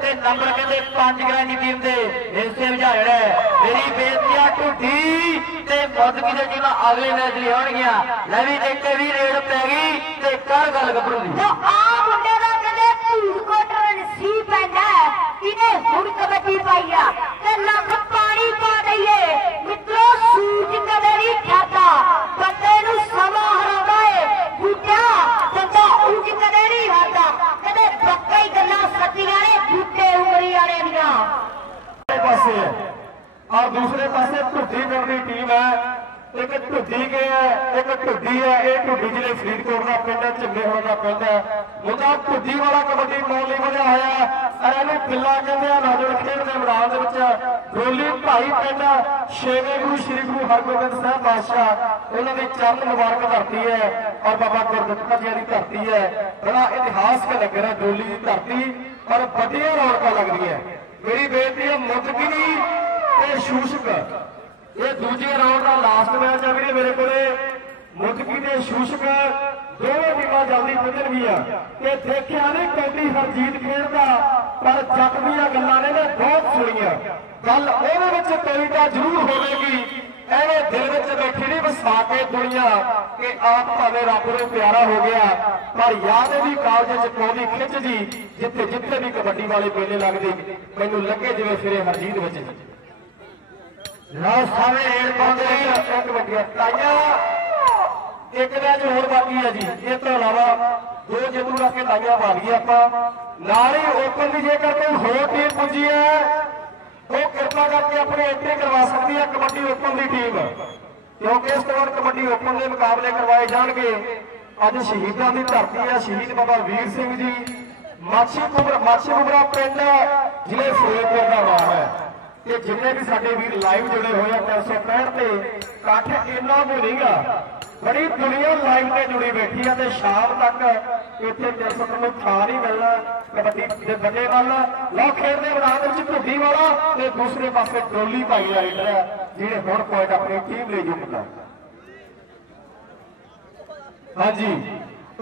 ते नंबर कहते 5 गराई की टीम दे इसे बुझाया है। मेरी बेनती है ढुड्डी ते मुदकी दे टीमां अगले मैच लिए आउणगियां, लै वी इत्थे भी रेड पै गई ते कर गल गभरू दी तो आ मुंडे दा कहते धूलकोट नसीब पैंदा इने हुण कबड्डी पाई आ ते लख पानी पा दईए मित्रों, सूरज कदे नहीं ठहरदा, बंदे नूं समा हराउंदा है बूटा बंदा ऊंच कदे नहीं हारदा, कदे पक्का ही गल्लां सच्चियां ने झूठे उमरी वाले दियां पासे और दूसरे पासे ढुड्डी पिंड की टीम है, एक ढुड्डी के है एक ढुड्डी है, ये ढुड्डी जिले फरीदकोट का पिंड है, झंगे होने का पिंड है। मुद्दा ढुड्डी वाला कबड्डी पाउण लई बढ़िया होया, इहनूं पिल्ला कहंदे आ। नौजवान खेड दे मैदान दे विच डोली भाई पिंड 6वें गुरु श्री गुरु हरगोबिंद साहब बादशाह उन्होंने चरण मुबारक धरती है और बाबा गुरदत्ता जी की धरती है। बड़ा इतिहास का नगर है डोली की धरती और बड़िया रौनक लग रही है। मेरी बेनती है मुदकी ते शूशक ये दूजे राउंड का लास्ट मैच है वीरे मेरे को मुदकी ते शूशक दोनों टीमां जल्दी पुजणगियां ते देखिया नहीं कौडी हरजीत खेडदा पर जट दीयां गल्लां ने बहुत सुणीआं। गल ओहदे विच कोई तां जरूर होवेगी, एवें दिल विच बैठी नहीं वसा के दुनिया कि आप भावें रब नूं प्यारा हो गया, पर याद भी कालज च पाउंदी खिच जी जिथे जिथे भी कबड्डी वाले मेले लगदे मैनूं लगे जिवें फिरे हरजीत विच। लो सारे रेड पाउंदे एक वड्डिया ताइयां एक मैच होर बाकी है जी, इस तो अलावा 2 जेतू रख के ताइयां पा लईए आपां। नाल ही ओपन की जेकर कोई होर टीम पुजी है वो कृपा करके अपनी एंट्री करवा सकती है कबड्डी ओपन की टीम, क्योंकि इस दौरान कबड्डी ओपन के मुकाबले करवाए जाएंगे। अज शहीदों की धरती है, शहीद बाबा वीर सिंह जी माछीपुरा पिंड जिले फिरोजपुर का नाम है। कि जिन्ने भी साडे वीर लाइव जुड़े हुए हैं 365 से कठ इन्ना भी नहीं गा, बड़ी दुनिया लाइव से जुड़ी बैठी है ते शाम तक इतने 365 में थां नहीं मिलना कबड्डी के बड़े वाल लो खेलने मैदान ढुड्डी वाला ते दूसरे पासे ट्रोली भाई राइडर है जिन्हें हुण पॉइंट अपनी टीम ले चुका। हाँ जी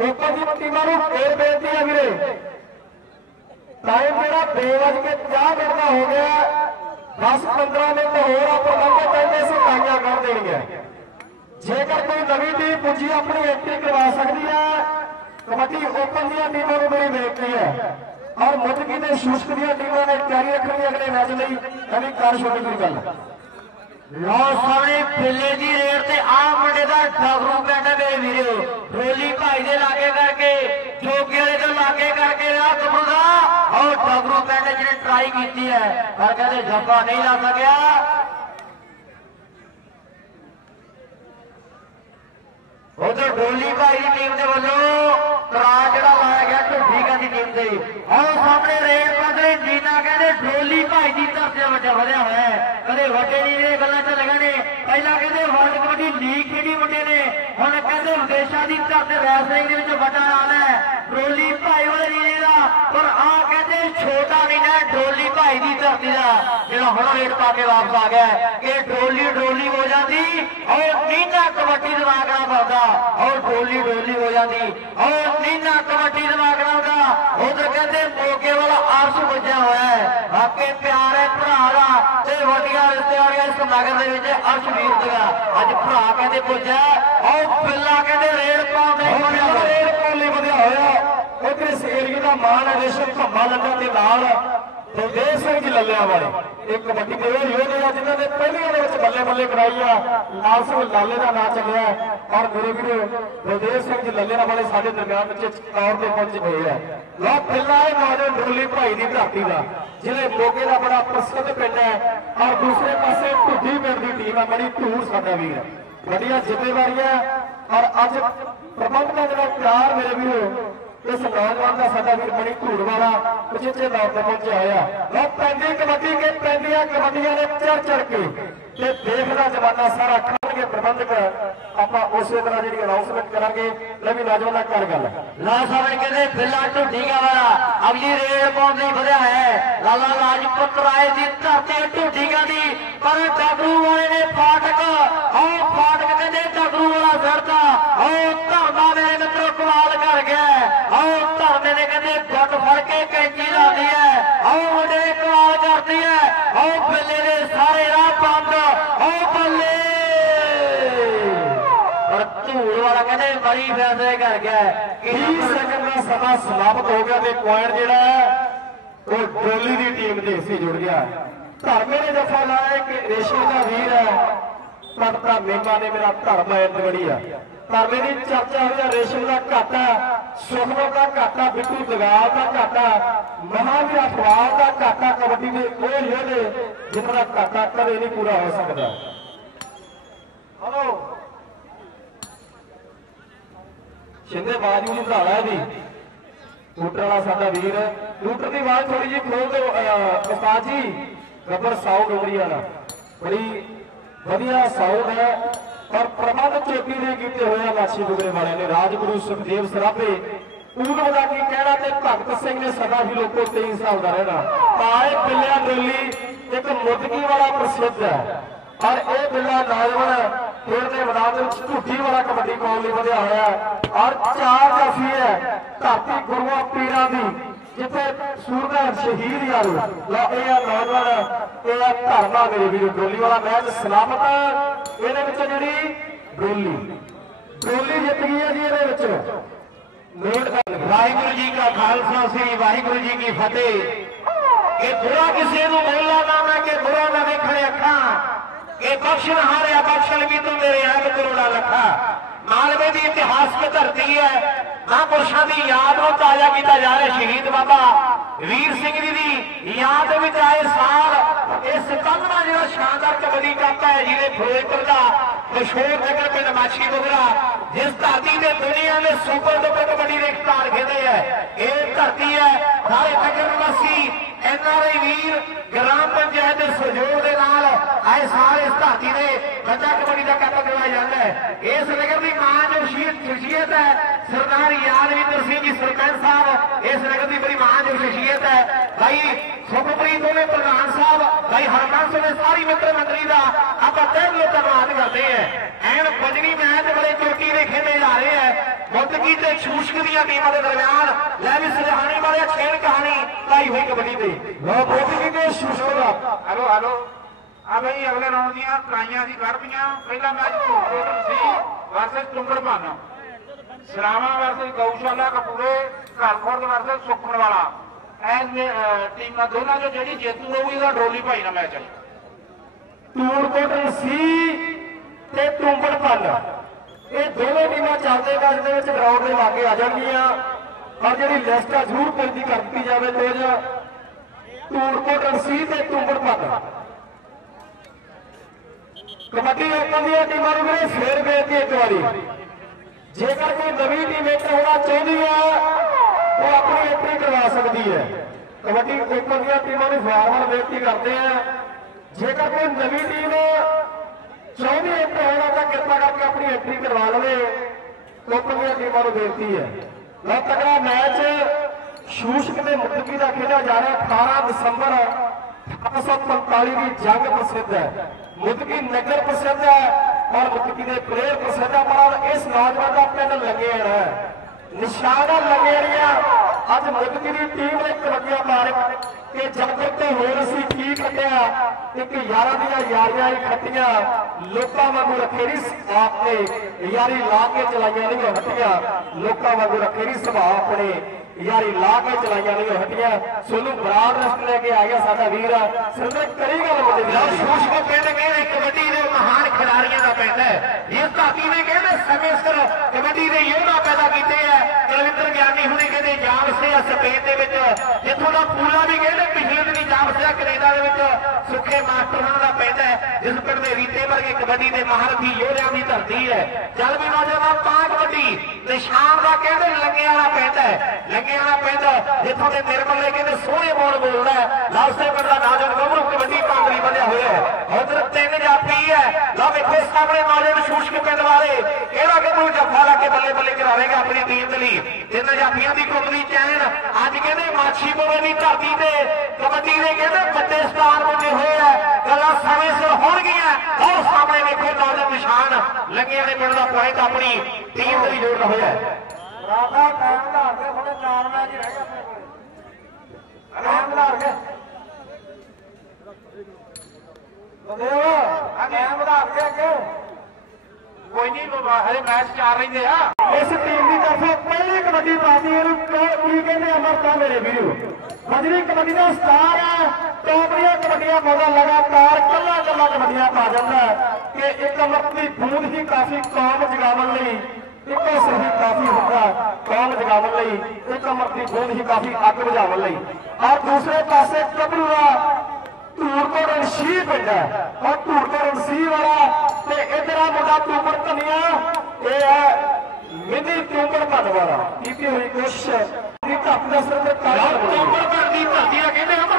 ओपन की टीमां नूं फिर बेनती है वीरे, टाइम मेरा 2:50 का हो गया, 10-15 मिनट होर आप लंघे पेंडे से ताइयां कर देंगे। जेकर कोई नवी टीम पुजी अपनी एंट्री करवा सकती है कबड्डी ओपन दी टीमों को बड़ी बेनती है और मुदकी ते शुष्क दी टीमों ने तैयारी रखनी अगले मैच लई कभी कर छोटी कोई गल। लो सामने पिल्ले की रेड ते आ मुंडे दा डगरू पिंड मेरे वीरो डोली भाई दे लागे करके जोगे वाले तो लागे करके कबूदा और डगरू पिंड जिन्हें ट्राई की है पर कहते जब्बा नहीं ला सकिया। उधर डोली भाई की टीम के वालों करा जरा लाया गया ढुड्डी की टीम से और सामने रेड पाते जीना कहते डोली भाई की धरती वड्डा वधिया होया कदे वड्डे नहीं गल्लां चल गए। पहला कहते वर्ल्ड कबड्डी लीग खेडी मुंडे ने, हुण कहते विदेशों की धरती रैसलिंग दे विच वड्डा नाम है डोली भाई वाले नीले का, पर आ कहते छोटा नहीं ना डोली भाई की धरती का जिहड़ा हुण रेड पा के वापस आ गया कि डोली हो जाती और नीना कबड्डी दिमाग ना पाता और डोली हो जाती और नीना कबड्डी दिमाग ना होता। उधर कहते मौके वाला अर्श बजा हुआ है आपके प्यारे भरा ते वड्डियां रिश्तेदारियां इस नगर दे विच अर्श वीर दा अज भरा कहते पुजा और पिल्ला कहते रेड पाउंदे रेड पाउंदे वधिया होया। उधर इस एरिया का मान है रेशम खंभा लंडा के नाल बलदेव सिंह जी ललिया वाले एक कबड्डी के योधे आ जिन्होंने पहले बल्ले बल्ले कराई है, लाल सिंह लाले का नाम चलिया और मेरे वीर बलदेव सिंह जी ललिया वाले साढ़े दरम्यान तौर पर पहुंचे हुए हैं। लो पिल्ला है नौजवान डोली भाई की धरती का जिले मोगे का बड़ा प्रसिद्ध पिंड है और दूसरे पासे ढुड्डी पिंड की टीम है बड़ी धूड़ साडा वीर बड़िया जिम्मेवारियां और अज प्रबंध का जो प्यार मेरे वीर इस नौजवान का साडा वीर मणि धूड़ वाला उचेचे दौर पर पहुंचा होया। लो पैंदी कबड्डी के पैंदियां कबड्डियां ने चढ़ के ते देखदा जमाना सारा खाणगे प्रबंधक ਆਪਾਂ ਉਸੇ ਤਰ੍ਹਾਂ ਜਿਹੜੀ ਅਨਾਉਂਸਮੈਂਟ ਕਰਾਂਗੇ। ਲੈ ਵੀ ਨੌਜਵਾਨਾਂ ਕਰ ਗੱਲ ਲਾ ਸਾਹਿਬ ਕਹਿੰਦੇ ਫਿੱਲਾ ਢੁੱਡੀਆਂ ਵਾਲਾ ਅਗਲੀ ਰੇਲ ਪਾਉਣ ਲਈ ਵਧਿਆ ਹੈ। ਲਾਲਾ ਲਾਜਪਤ ਰਾਏ ਦੀ ਧਰਤੀ ਢੁੱਡੀਆਂ ਦੀ ਪਰ ਡਗਰੂ ਵਾਲੇ ਨੇ ਫਾਟਕ ਕਹਿੰਦੇ ਡਗਰੂ ਵਾਲਾ ਫਿਰਦਾ ਧਰਮਾ ਮੇਰੇ ਮਿੱਤਰੋ ਕਮਾਲ ਕਰ ਗਿਆ। ਧਰਮੇ ਨੇ ਕਹਿੰਦੇ ਗੁੱਟ ਫੜ ਕੇ ਕੈਂਚੀ ਲਾਉਂਦੀ ਹੈ। ਮੁੰਡੇ ਕਮਾਲ ਕਰਦੀ ਹੈ। ਬਿੱਲੇ ਦੇ ਸਾਰੇ ਰਾਹ ਬੰਦ ਬੱਲੇ ਧੂੜ ਵਾਲਾ ਕਹਿੰਦੇ ਬੜੀ ਫੈਸਲੇ ਕਰ ਗਿਆ। 30 ਸੈਕਿੰਡ ਦਾ ਸਮਾਂ ਸਮਾਪਤ ਹੋ ਗਿਆ ਤੇ ਪੁਆਇੰਟ ਜਿਹੜਾ ਉਹ ਡੋਲੀ ਦੀ ਟੀਮ ਦੇ ਹਿੱਸੇ ਜੁੜ ਗਿਆ। ਧਰਮੇ ਨੇ ਜਫਾ ਲਾਇਆ ਕਿ ਰੇਸ਼ਮ ਦਾ ਵੀਰ ਹੈ ਪੜਤਾ ਮੇਮਾ ਨੇ ਮੇਰਾ ਧਰਮ ਹੈ ਇੰਦਗੜੀ ਆ। ਧਰਮੇ ਦੀ ਚਰਚਾ ਹੋਈ ਰੇਸ਼ਮ ਦਾ ਘਾਟਾ, ਸੁਖਮਨ ਦਾ ਘਾਟਾ, ਬਿੱਟੂ ਦਗਾਲ ਦਾ ਘਾਟਾ, ਮਹਾਵੀਰ ਅਖਵਾਲ ਦਾ ਘਾਟਾ। ਕਬੱਡੀ ਦੇ ਉਹ ਯੋਧੇ ਜਿਨ੍ਹਾਂ ਦਾ ਘਾਟਾ ਕਦੇ ਨਹੀਂ ਪੂਰਾ ਹੋ ਸਕਦਾ। ਹਲੋ शिंदे बाजू नहीं बढ़ा दी लूटर वाला साडा वीर लूटर की आवाज थोड़ी जी खोल दो उस्ताद जी। गब्बर साउंड डोगरी वाला बड़ी वधिया साउंड है और प्रबंध चोटी ने किए हुए लाछी डोगरे वाले ने राजगुरु सुखदेव सराभे उन्होंने का की कहना ते भगत सिंह ने सदा ही लोगों 23 साल का रहना। पाए बिल्लिया डोली एक मुदगी वाला प्रसिद्ध है और यह बिल्ला नौजवान खेल के मैदान झूठी वाला कबड्डी पाने लिए बढ़िया होया और 4 जाफी है धरती गुरुआ पीरां दी जिथे सूरज शहीद यार नौजवान धर्मा मेरे वीर डोली वाला मैच सलामत ये डोली जित गई है जी ये वाहिगुरु जी का खालसा श्री वाहिगुरु जी की फतेह। बुरा किसी को बोलना ना मैं कि बुरा ना देखने अखा कि बख्शन हारिया बख्शन भी तो मेरे ऐब करोड़ा लखा। मालवे की इतिहास की धरती है। महापुरुषों की याद को ताजा किया जा रहा। शहीद बाबा वीर सिंह जी की याद में आए साल इस कंधा जो शानदार कबड्डी कप है जिन्हें फिरोजपुर का मशहूर नगर पिंड माछी डोगरा जिस धरती ने दुनिया में सुपर डुपर कबड्डी के खिताब खेले है। ये धरती है सारे नगर निवासी एनआरआई वीर ग्राम पंचायत के सहयोग के नाल आए साल इस धरती ने बच्चा कबड्डी का कप करवाया जाता है। इस नगर की मान जो शख्सियत है सरदार यादविंदर सिंह जी सरपंच साहब इस नगर की बड़ी मान जो शख्सियत है। भाई सुखप्रीत ने प्रधान साहब भाई हरबंस ने सारी मित्र मंडली का आप तय धन्यवाद करते हैं। एन बजनी मैच बड़े चोटी के खेले जा रहे हैं। मुदगी ते शूशक दी टीमों के दरमियान लैवी सलहानी वाले खेल कहानी लाई हुई कबड्डी से मुदगी के शूशक का हेलो हेलो आ भाई अगले राउंड दियां ट्राइयां दी कर पईयां। पहला मैच टोटल सी versus Tungar Bhana, Sarawa versus Gaushala Kapure, घरखोड़ versus Sukhman वाला। टीम दोनों जो जी जेतू होगी डोली भाई ना मैच है। टूरकोट सी ते टुंगड़ भाना ये दोनों टीमां चलते मैच ग्राउंड के लागे आ जाएगियां और जी लिस्ट है जरूर पेजी कर दी जाए तेज। टूरकोट सी ते टुंगड़ भाना कबड्डी ओपन दी टीमां मेरे फिर बेनती एक बारी जेकर कोई नवी टीम एंटर होना चाहती है वो अपनी एंट्री करवा सकती है। कबड्डी ओपन दी टीमों को बार-बार बेनती करते हैं जेकर कोई नवी टीम चाहती एंटर होना तो कृपा करके अपनी एंट्री करवा ले। ओपन दी टीमों को बेनती है। बहुत तगड़ा मैच शूशक में मुदगी का खेला जा रहा है। 18 दिसंबर 1845 की जंग प्रसिद्ध है। मुदगी नगर प्रसिद्ध है और मुदगी के प्लेयर प्रसिद्ध है। पर इस नौजवान का पिंड लगेड़ है निशाना लगेड़िया अज मुदगी की टीम ने कबड्डियां मार के जब तो होर असी की कटिया एक यार यारियां ही खटिया लोगों वागू रखे नहीं आपने यारी ला के चलाइया नहीं हटिया लोगों वागू रखे नहीं सुभाव अपने यारी ला के चलाइया नहीं हटिया। सोनू बराड़ रस्ट लेके आ गया साडा वीर सिर्फ करी गल शूश को पिंड कहते कबड्डी के महान खिलाड़ियों का पिंड है। इस धरती ने कहते समय सिर कबड्डी के योद्धा पैदा किए हैं। कुलविंदर ज्ञानी हुणे कहते जान से आ स्पेन दे विच, जिथों दा पूला भी कहते पिछले दिन जा वसिया कनेडा दे विच सुखे मास्टर उन्हां दा पैंदा है, जिस पिंड दे रीते वर्गे कबड्डी दे महारथी योधियां दी धरती है। चल भी नौजवान पा कबड्डी निशान दा कहते लंगे वाला पैंदा है, लंगे वाला पैंदा जिथों दे निर्मले कहते सोहणे बोल बोलदा है। लाउसे पिंड दा नौजवान गभरू कबड्डी पांगली बंधिया होया है। उधर तीन जाफी है, लो वेखो सामने नौजवान शूशक पिंड वाले किहड़ा गभरू जफा ला के बल्ले बल्ले करावेगा अपनी टीम दे लई। तीन जाफियां दी कुंडली चैन अज कहते माछी बोले दी धरती ते कबड्डी दे कहते बड़े स्टार बने हुए है। गल्लां समय सिर होणगियां और सामने वेखो नौजवान निशान लंगे वाले पिंड दा पॉइंट अपनी टीम दे लई जोड़दा होया है। राधा टाइम ला के थोड़े 4 मैच ही रह गए अपने कोल, टाइम ला के बदेव टाइम ला के क्यों कोई नहीं हरे मैच चार रही है। इस टीम की तरफों पहली कबड्डी पाती की कहते अमरता मेरे वीरू बजरी कबड्डी का स्टार है। टॉपरिया कबड्डियां पाता लगातार कला कला कबड्डियां पा जाता है कि एक अमृत की बूंद ही काफी कौम जगावन लई इको सिर ही काफी होगा कौम जगावन लई एक अमृत की बूंद ही काफी अग बुझावन लई। और दूसरे पासे कबरू धूरकोट रणसी पिंड है और धूरकोट रणसी वाला ते इधर आ मुंडा तूमर धनिया ये है मिनी तूमर भन वाला की हुई कोशिश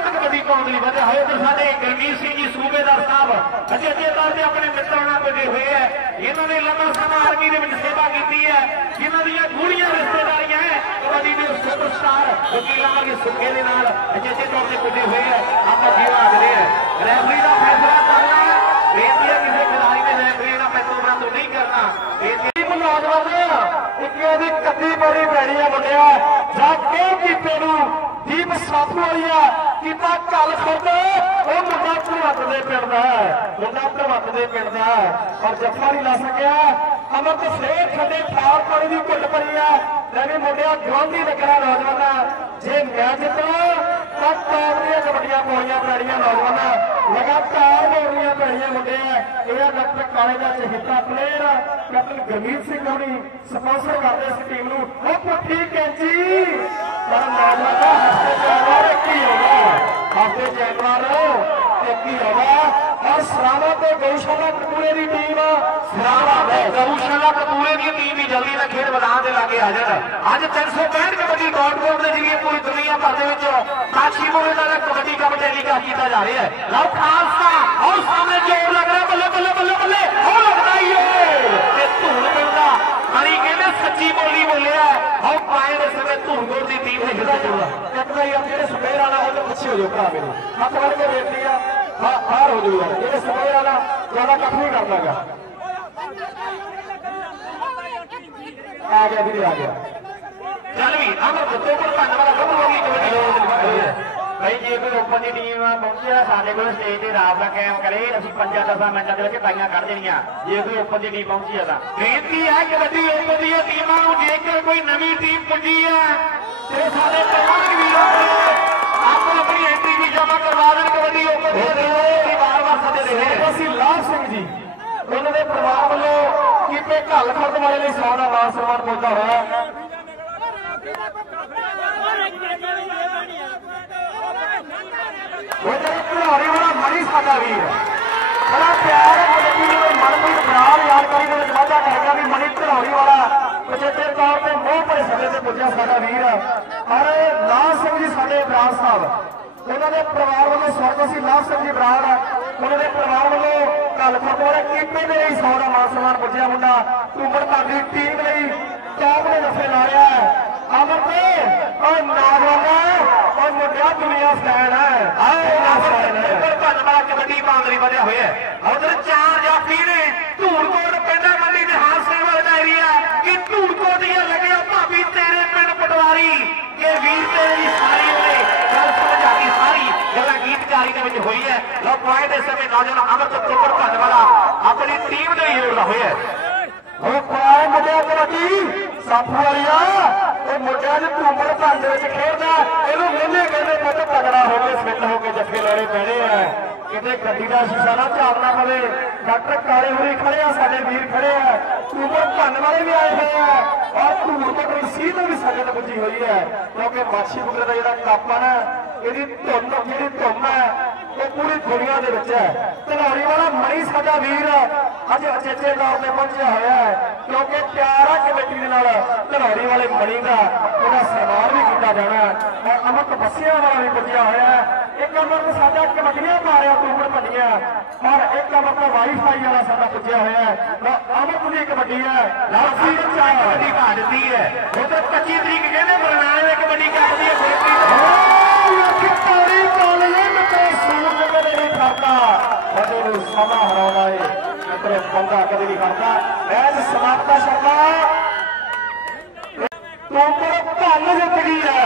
कबड्डी पाउंड लई वधे होए ते साडे गुरमीत सिंह जी सूबेदार साहब अच्छे तौर पर अपने मित्रों नाल बने हुए है। इन्होंने लंबा समय आर्मी दे विच सेवा की है, जिन्हां दी गूढ़ियां रिश्तेदारियां है कबड्डी दे सुपरस्टार वकीलां वर्गे सुखे दे नाल अच्छे तौर पर बने हुए है। आप जीवा आखदे हैं रेफरी का फैसला करना है, बेनती है किसी खिलाड़ी ने रेफरी का फैसला तो नहीं करना। नौजवान एक कद्दी बड़ी पैड़ी है मुंडिया जाके कीते दीप साथू वाली है कीता कल खुद वो मुंडा भरवत दे पिंड दा है, मुंडा भरवत दे पिंड दा है और जफा नहीं ला सकिया। अमृत फेर खड्डे ठार पानी की घुट पड़ी है लेकिन मुंडिया गवांढी लगना नौजवान जे मैच जितना तो टॉप दी कबड्डियां पाउणियां पैणियां नौजवान लगातार बोलनियां पैणियां मुंडे यह डॉक्टर काले का चहेता प्लेयर कैप्टन गुरमीत सिंह होनी स्पॉन्सर करते इस टीम नूं वो पुट्ठी कैंची पर नौजवान हफ्ते जैनवार एक ही होगा और सरावा तो गौशाला कपूरे की टीम गौशाला कपूरे की टीम भी जल्दी ना खेल मैदान के लागे आ जाए। अज 365 कबड्डी डॉटबोर्ड के जरिए पूरी दुनिया भर काशी मोड़े का कबड्डी का टेलीकास्ट किया जा रहा है। लो खालसा और सामने जोर लग रहा है बल्ले बल्ले बल्ले बल्ले और लगता ही है धूल मिलता हरी कहते सच्ची बोली बोले और पाए इस समय धूलकोट की टीम ने हिस्सा जोड़ा कहता यार जेडे स्पेयर वाला उधर पीछे हो जाओ भरा मेरे हथ बढ़ के बेनती है बाहर हो जाओ यार जेडे स्पेयर वाला ज्यादा कट नहीं करना गा आ गया दीदी आ गया चल भी अमर कुत्ते पर भन्न वाला गब्बर होगी कबड्डी भाई जे कोई ओपन की टीम पहुंचा साढ़े को स्टेज से राबता कायम करे असं 5-10 मिनटों के ताइयां कढ़ देनिया जे कोई ओपन की टीम पहुंची है बेनती है कबड्डी ओपन दी टीमां नूं जेकर कोई नवी टीम पुजी है ते साडे प्रबंधक वीरों आपको अपनी एंट्री भी जमा करवा दें कबड्डी ओपन दी बार-बार सदे रहे हैं। ਅਸੀਂ ਲਾਭ ਸਿੰਘ ਜੀ ਉਹਨਾਂ ਦੇ ਪਰਿਵਾਰ ਵੱਲੋਂ ਕੀਤੇ ਘੱਲ ਖਰਦ ਵਾਲੇ ਲਈ ਸੌ ਦਾ ਮਾਨ ਸਨਮਾਨ ਪਹੁੰਚਾ ਹੋਇਆ। ਉਹ ਜਿਹੜਾ ਖਿਡਾਰੀ ਵਾਲਾ ਮਣੀ ਸਾਡਾ ਵੀਰ ਬੜਾ ਪਿਆਰ ਹੈ ਕਬੱਡੀ ਨੂੰ ਮਨਪ੍ਰੀਤ ਬਰਾੜ ਯਾਦਗਾਰੀ ਦੇ ਵਿੱਚ ਵਾਧਾ ਕਰੇਗਾ ਵੀ ਮਣੀ ਖਿਡਾਰੀ ਵਾਲਾ ਉਚੇਚੇ ਤੌਰ ਤੇ ਮੋਹ ਭਰੇ ਸਮੇਂ ਤੇ ਪੁੱਜਿਆ ਸਾਡਾ ਵੀਰ ਔਰ ਲਾਭ ਸਿੰਘ ਜੀ ਸਾਡੇ ਬਰਾੜ ਸਾਹਿਬ ਉਹਨਾਂ ਦੇ ਪਰਿਵਾਰ ਵੱਲੋਂ ਸਵਰਗਵਾਸੀ ਲਾਭ ਸਿੰਘ ਜੀ ਬਰਾੜ ਉਹਨਾਂ ਦੇ ਪਰਿਵਾਰ ਵੱਲੋਂ ਕੱਲ ਫੋਟੋਰੇ ਕੀਪੇ ਦੇ ਲਈ 100 ਦਾ ਮਾਨ ਸਨਮਾਨ ਪੁੱਜਿਆ ਮੁੰਡਾ ਧੂਮਰ ਭਾਗੀ ਟੀਮ ਲਈ ਟੌਪ ਦੇ ਨਫੇ ਲਾ ਰਿਹਾ ਹੈ ਅਮਰਤ ਔਰ ਨੌਜਵਾਨ और मुंडिया दुनिया फैन है कबड्डी बांगरी बने हुए उधर 4 जाफी ने धूलकोट पिंड मंडी के हादसे वाला एरिया कि धूलकोट लगे भाभी तेरे पिंड पटवारी के वीर तेरी सारी गल समझ आ गई सारी गल गीतकारी हुई है। लो पॉइंट इस समय नौजवान अमृत तोमर भन वाला अपनी टीम ने जोड़ता हुआ है मुंडिया कबड्डी सफ वालिया मुंडिया धूमर भन खेलता ਇਹਨੂੰ ਮੁੰਨੇ ਕਹਿੰਦੇ ਪੁੱਤ ਤਗੜਾ ਹੋ ਕੇ ਫਿੱਟ ਹੋ ਕੇ ਜੱਫੇ ਲਾਉਣੇ ਪੈਣੇ ਆ किते गड्डी का शीशा ना झाड़ना पवे। डॉक्टर काले होरी खड़े आ, साडे वीर खड़े आ, टूबर भन्न वाले भी आए हुए हैं और धूड़ पटरी सी तो भी संगत पुजी हुई है क्योंकि माछी बुगरे का जिहड़ा कप है ना इहदी धुन जिहड़ी धुन है वो पूरी दुनिया दे विच है। धनौरी वाला मणि साडा वीर अज अचेचे तौर ते पहुंचा होया है क्योंकि प्यार है कमेटी दे नाल धनौरी वाले मणि का उहदा सन्मान भी किया जाना है। अमर तपस्या वाला भी पुजा होया है। एक अमर साडा कबड्डियां मारिया टूबर भंडियां और एक अमर का वाईफाई वाला साडा पुजा होया है। अमर दी कबड्डी है लासी कबड्डी काटती है उधर 25 तरीक कहने बरनाले में कबड्डी काटती है। समा हराना है मित्रों पंगा कभी नहीं करता। मैच समाप्त शर्मा टूबर भन्न जित गई है।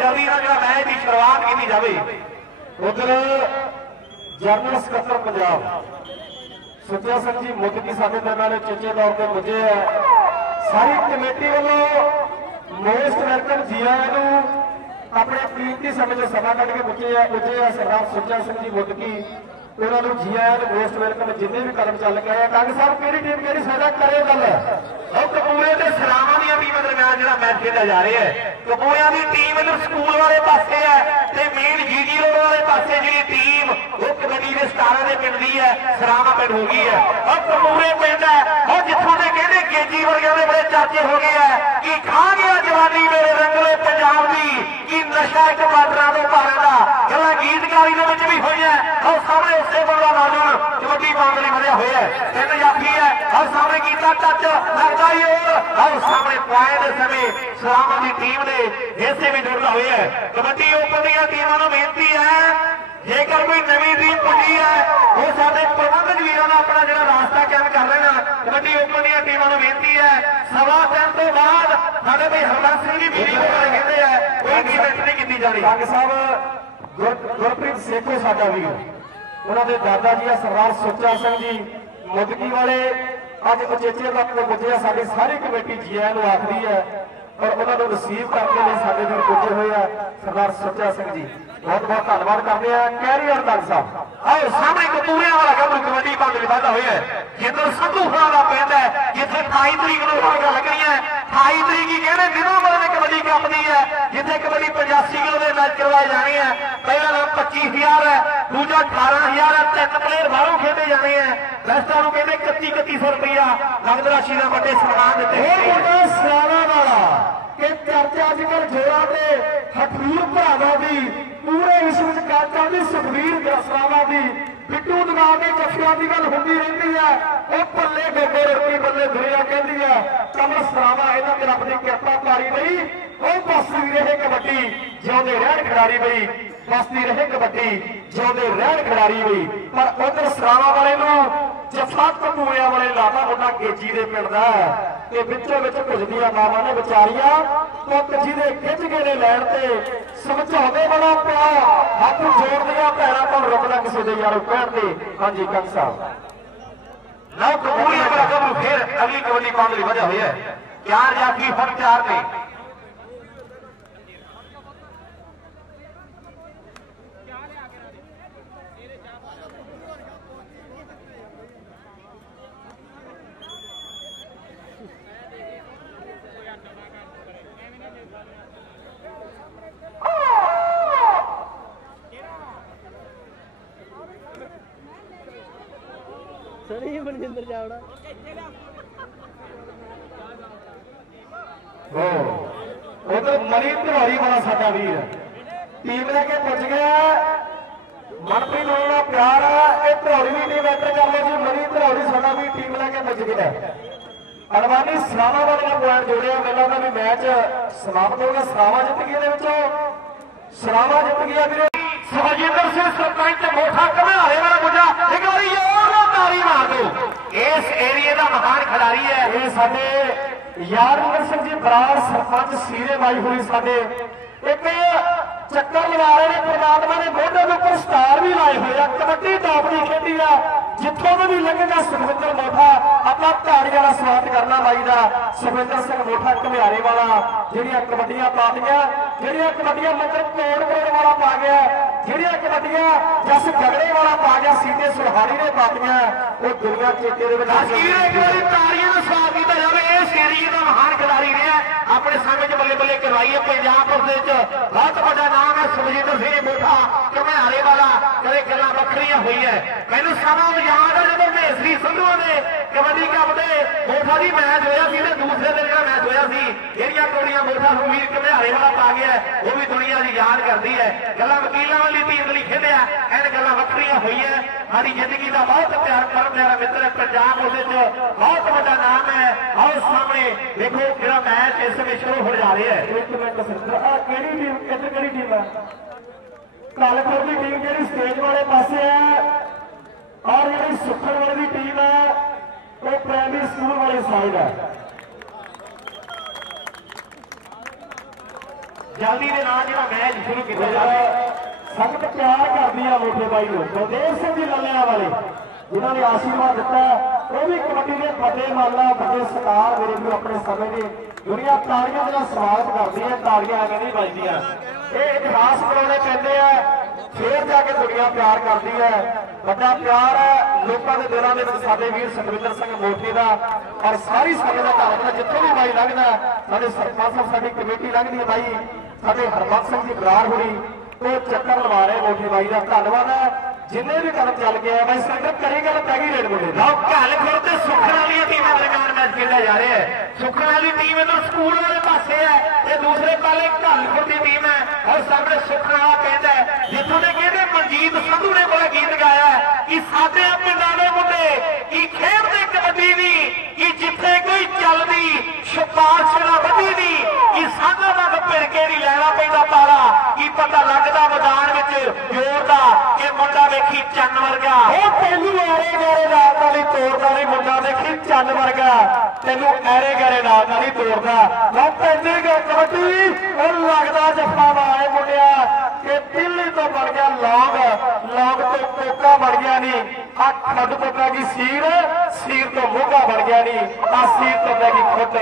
जल्दी जो मैच की शुरुआत की जाए। उधर जनरल सकत्तर पंजाब सुच्चा सिंह जी मुदकी साडे दरमियान चेचे तौर पर पुजे है। सारी कमेटी वालों मोस्ट वेलकम जी आया नूं अपने कीमती समय जो सभा कट के पुजे है सरदार सुच्चा सिंह जी मुदकी उन्होंने जी आया मोस्ट वेलकम जिन्हें भी कदम चल के आए। कंग साहब केड़ी टीम केड़ी साडा करे गल कपूरे ते सरावां दी टीमां दरमियान जिहड़ा मैच खेलिया जा रहा है। कपूरियां दी टीम इधर स्कूल वाले पासे है ते मेन जीजी रोड वाले पासे जिहड़ी टीम वो कबड्डी दे स्टारां दे पिंड दी है सरावां पिंड हो गई है और कपूरे पिंड है और जिथों दे कहंदे गेजी वर्गियां दे बड़े चर्चे हो गए है कि खा गया जवानी मेरे रंगले पंजाब दी कि नशा एक बादरां दे भारे दा गल्लां गीतकारी दे विच भी होई है और सामने उसे बड़ा नौजवान कबड्डी पाउण लई वधिया होया है। तीन जाफी है और सामने कीता टच लगदा ही और सामने पॉइंट समय सलामा की टीम ने हिस्से भी जुड़ना हुआ है। कबड्डी ओपन दी टीमों को बेनती है जेकर कोई नवी टीम पुजी है वो साडे प्रबंधक वीरों का अपना जो रास्ता कायम कर रहे हैं। कबड्डी ओपन दी टीमों को बेनती है 3:15 तो बाद साडे भाई हरबंस सिंह जी मीटिंग कहते हैं कोई गिनती नहीं की जानी। कंग साहब गुरप्रीत सेखो साडा वीर उन्होंने दादा जी सरदार सुच्चा सिंह जी मुदकी वाले अज उचेचे तक पुजे साडी सारी कमेटी जी आया आखरी है और उन्होंने रिसीव करने लिए साडे दूर पुजे हुए हैं सरदार सुच्चा सिंह जी बहुत बहुत धन्यवाद करते हैं। कैरी और कंग साहब आओ सामने कपूरिया वाला गबरू कबड्डी पाउण लई वाधा होया है जिधर संधू होना का पिंड है जिथे 28 तरीक को रौनक लगनी है। 28 तरीक ही कहने दिनों वाले ने कबड्डी कप दी है जिथे कबड्डी 85 किलो के मैच करवाए जाने हैं। पहला नाम 25,000 है दूजा 18,000 है। 3 प्लेयर बाहरों खेले जाने हैं। वैस्टां नूं कहंदे 3100 रुपया नगद राशि का बड़े सम्मान दिते सरावा वाला कि चर्चा अजकल जोड़ा के हठूर भरावां दी पूरे विश्व में चर्चा की सुखवीर सरावा की पिट्टू दगा के जफिया की गल होती रहती है। वो पल्ले गोगे रोटी बल्ले दुनिया कहती है कमल सरावा इन्हों ने रब की कृपा पारी बई वो बसती रहे कबड्डी जिउंदे रहण खिडारी बई बसती रहे कबड्डी जिउंदे रहण खिडारी बई। पर उधर सरावा वाले जफा कपूरिया वाले लाता मुंडा गेजी के पिंड का ते विचों विच भुजदियां मावां ने विचारियां पुत जिहदे खिंच गए ने लैण ते समझाउंदे बड़ा पिया हथ जोड़दियां भैणां कोल रुकदा किसी दे यारों कहण ते। हाँ जी कंग साहब लो कपूरिया वाला गबरू फिर अगली कबड्डी पाउण लई वधिया होया है। 4 जाफी फर 4 ने मनजिंदर जावड़ा उधर मनी धनौरी वाला साडा वीर टीम लेके पुज गया मनप्रीत होना प्यार है धनौरी भी टीम एंटर कर लो जी। मनी धनौरी साडा भी टीम लेके पुज गया। अडवाणी सरावा वाले पॉइंट जोड़े मेला का भी मैच समाप्त हो गया। सरावा जित गई सरावा जित गया वीरे सुखजिंदर सिंह सरपंच मोठा घमेहारे वाला मुंडा एक बारी और तारी मार दो। इस एरिए का महान खिडारी है ये साडे यारविंदर सिंह जी बराड़ सरपंच सीरे बाई हुई साडे एक चक्कर लगा रहे हैं। परमात्मा ने मोढे के उपर स्टार भी लाए हुए हैं। कबड्डी टॉप की खेडी है जिथों भी लगेगा सुखविंदर मोठा अपना ताड़ियां का स्वागत करना बाई का। सुखविंदर सिंह मोठा घमेहारे वाला जिहड़ियां कबड्डियां पातियां ਜਿਹੜੀਆਂ ਕਬੱਡੀਆਂ ਮਤਲਬ ਕੋਟਪੁਰ ਵਾਲਾ ਪਾ ਗਿਆ, ਜਿਹੜੀਆਂ ਕਬੱਡੀਆਂ ਜਸ ਗਗੜੇ ਵਾਲਾ ਪਾ ਗਿਆ, ਸੀਤੇ ਸੁਹਾਰੀ ਨੇ ਪਾਤੀਆਂ, ਉਹ ਦੁਨੀਆ ਚੇਤੇ ਦੇ ਵਿੱਚ ਇੱਕ ਵਾਰੀ ਤਾੜੀਆਂ ਦਾ ਸਵਾਗਤ ਕੀਤਾ ਜਾਵੇ। ਇਸ ਏਰੀਏ ਦਾ ਮਹਾਨ ਖਿਡਾਰੀ ਰਿਹਾ, ਆਪਣੇ ਸਮੇਂ 'ਚ ਬੱਲੇ ਬੱਲੇ ਕਰਵਾਈ ਹੈ। ਪੰਜਾਬ ਪੁਲਿਸ ਦੇ ਵਿੱਚ ਬਹੁਤ ਵੱਡਾ ਨਾਮ ਹੈ ਸੁਖਜਿੰਦਰ ਸਿੰਘ ਮੋਠਾ ਘੁਮਿਆਰੇ ਵਾਲਾ, ਕਦੇ ਗੱਲਾਂ ਵੱਖਰੀਆਂ ਹੋਈਆਂ। ਮੈਨੂੰ ਸਮਾਂ ਯਾਦ ਹੈ ਜਦੋਂ ਮੇਸਰੀ ਸੰਧੂਆਂ ਦੇ ਕਬੱਡੀ ਕੱਪ ਦੇ ਮੋਠਾ ਦੀ ਮੈਚ ਹੋਇਆ ਸੀ ਤੇ ਦੂਸਰੇ ਦਿਨ ਜਿਹੜਾ ਮੈਚ ਹੋਇਆ ਸੀ ਜਿਹੜੀਆਂ ਟੋਲੀਆਂ ਮੋਠਾ ਸੁਖਵੀਰ ਘੁਮਿਆਰੇ ਵਾਲਾ ਪਾ ਗਿਆ, ਉਹ ਵੀ ਦੁਨੀਆ ਦੀ ਯਾਦ ਕਰਦੀ ਹੈ। ਗੱਲਾਂ ਵਕੀਲਾਂ ਵਾਲੀ ਟੀਮ ਲਈ ਖੇਡਿਆ, ਇਹ ਗੱਲਾਂ ਵੱਖਰੀਆਂ ਹੋਈਆਂ। ਸਾਡੀ ਜ਼ਿੰਦਗੀ ਦਾ ਬਹੁਤ ਪਿਆਰਾ ਮਿੱਤਰ ਹੈ, ਪੰਜਾਬ ਉਹਦੇ 'ਚ ਬਹੁਤ ਵੱਡਾ ਨਾਮ ਹੈ। ਆਓ ਸਾਹਮਣੇ ਦੇਖੋ ਜਿਹੜਾ ਮੈਚ ਇਸ ਸਮੇਂ ਸ਼ੁਰੂ ਹੋ ਜਾ ਰਿਹਾ ਹੈ। ਇੱਕ ਮਿੰਟ ਸਰ, ਕਿਹੜੀ ਟੀਮ, ਇੱਧਰ ਕਿਹੜੀ ਟੀਮ ਹੈ? ਕਾਲਖੋਰ ਦੀ ਟੀਮ ਜਿਹੜੀ ਸਟੇਜ ਵਾਲੇ ਪਾਸੇ ਹੈ, ਔਰ ਜਿਹੜੀ ਸੁੱਖਣ ਵਾਲੀ ਦੀ ਟੀਮ ਹੈ ਉਹ ਪ੍ਰਾਇਮਰੀ ਸਕੂਲ ਵਾਲੀ ਸਾਈਡ ਹੈ। ਜਲਦੀ ਦੇ ਨਾਲ ਜਿਹੜਾ ਮੈਚ ਸ਼ੁਰੂ ਕੀਤਾ ਜਾਵੇ। ਸੰਗਤ ਪਿਆਰ ਕਰਦੀ ਆ ਮੋਠੇ ਬਾਈ ਨੂੰ, ਬਲਦੇਵ ਸਿੰਘ ਜੀ ਲੱਲਿਆਂ ਵਾਲੇ ਜਿਨ੍ਹਾਂ ਨੇ ਆਸ਼ੀਰਵਾਦ ਦਿੱਤਾ, ਉਹ ਵੀ ਕਬੱਡੀ ਦੇ ਫਤਿਹ ਮਾਲਾ ਵੱਡੇ ਸਟਾਰ ਮੇਰੇ ਵੀ ਆਪਣੇ ਸਮੇਂ ਦੇ ਦੁਨੀਆ ਤਾੜੀਆਂ ਦਾ ਸਵਾਗਤ ਕਰਦੀ ਹੈ। ਤਾੜੀਆਂ ਐਵੇਂ ਨਹੀਂ ਵੱਜਦੀਆਂ, ਇਹ ਇਤਿਹਾਸ ਬਣਾਉਣੇ ਪੈਂਦੇ ਆ, ਫੇਰ ਜਾ ਕੇ ਦੁਨੀਆ ਪਿਆਰ ਕਰਦੀ ਹੈ। ਵੱਡਾ ਪਿਆਰ ਹੈ ਲੋਕਾਂ ਦੇ ਦਿਲਾਂ ਦੇ ਵਿੱਚ ਸਾਡੇ ਵੀਰ ਸੁਖਵਿੰਦਰ ਸਿੰਘ ਮੋਠੇ ਦਾ, ਔਰ ਸਾਰੀ ਸਾਡੇ ਦਾ ਧੰਨਵਾਦ। ਜਿੱਥੋਂ ਵੀ ਬਾਈ ਲੰਘਦਾ, ਸਾਡੇ ਸਰਪੰਚ ਸਾਹਿਬ, ਸਾਡੀ ਕਮੇਟੀ ਲੰਘਦੀ ਹੈ ਬਾਈ, ਸਾਡੇ ਹਰਬੰਸ ਸਿੰਘ ਜੀ ਬਰਾੜ ਹੋਣੀ ਉਹ ਚੱਕਰ ਲਵਾ ਰਹੇ ਮੋਠੇ ਬਾਈ ਦਾ ਧੰਨਵਾਦ ਹੈ। ਜਿੰਨੇ ਵੀ ਕੰਮ ਚੱਲ ਗਿਆ ਬਾਈ ਸੰਗਤ ਕਰੀ ਗੱਲ ਪੈ ਗਈ ਰੇਡ ਮੁੰਡੇ ਲਓ ਘਾਲਖੁਰ ਤੇ ਸੁਖਣ ਵਾਲੀ ਟੀਮਾਂ ਦਰਮਿਆਨ ਮੈਚ ਖੇਡਿਆ ਜਾ ਰਿਹਾ ਹੈ। ਸੁਖਣ ਵਾਲੀ ਟੀਮ ਇਧਰ ਸਕੂਲ ਵਾਲੇ ਪਾਸੇ ਹੈ ਤੇ ਦੂਸਰੇ ਪਾਸੇ ਘਾਲਖੁਰ ਦੀ ਟੀਮ ਹੈ। ਔਰ ਸਾਹਮਣੇ ਸੁਖਣ ਵਾਲਾ ਕਹਿੰਦਾ ਜਿੱਥੋਂ ਦੇ ਕਹਿੰਦੇ ਮਨਜੀਤ ਸੰਧੂ ਨੇ ਬੜਾ ਗੀਤ ਗਾਇਆ ਕਿ ਸਾਡੇ ਪਿੰਡਾਂ ਦੇ ਮੁੰਡੇ ਕੀ ਖੇਡਦੇ ਕਬੱਡੀ ਦੀ, ਕਿ ਜਿੱਥੇ ਕੋਈ ਚੱਲਦੀ ਸਿਫਾਰਿਸ਼ ਨਾ ਵੱਡੀ ਦੀ, ਕਿ ਸਾਡਾ ਰੰਗ ਭਿਰਕੇ ਦੀ ਲੈਣਾ ਪੈਂਦਾ ਪਾਰਾ, ਕੀ ਪਤਾ ਲੱਗਦਾ ਮੈਦਾਨ ਵਿੱਚ ਜ਼ੋਰ ਦਾ ਕਿ ਮੁੰਡਾ ਵੇਖੀ ਚੰਨ ਵਰਗਾ। ਉਹ ਤੈਨੂੰ ਐਰੇ ਗੈਰੇ ਨਾਲ ਦਾ ਨਹੀਂ ਤੋੜਦਾ, ਨਹੀਂ ਮੁੰਡਾ ਦੇਖੀ ਚੰਨ ਵਰਗਾ, ਤੈਨੂੰ ਐਰੇ ਗੈਰੇ ਨਾਲ ਦਾ ਨਹੀਂ ਤੋੜਦਾ। ਨਾ ਪੈਂਦੀ ਕਬੱਡੀ ਉਹ ਲੱਗਦਾ ਜੱਫਾ ਵਾਏ ਮੁੰਡਿਆ ਕਿ ਦਿੱਲੀ ਤੋਂ ਬਣ ਗਿਆ ਲੌਂਗ, ਲੌਂਗ ਤੋਂ ਕੋਕਾ ਬਣ ਗਿਆ ਨਹੀਂ, ਆ ਖੱਡ ਤੋਂ ਪੈ ਗਈ ਸੀਰ, ਸੀਰ ਤੋਂ ਮੋਗਾ ਬਣ ਗਿਆ ਨਹੀਂ, ਆ ਸੀਰ ਤੋਂ ਪੈ ਗਈ ਖੁੱਡ,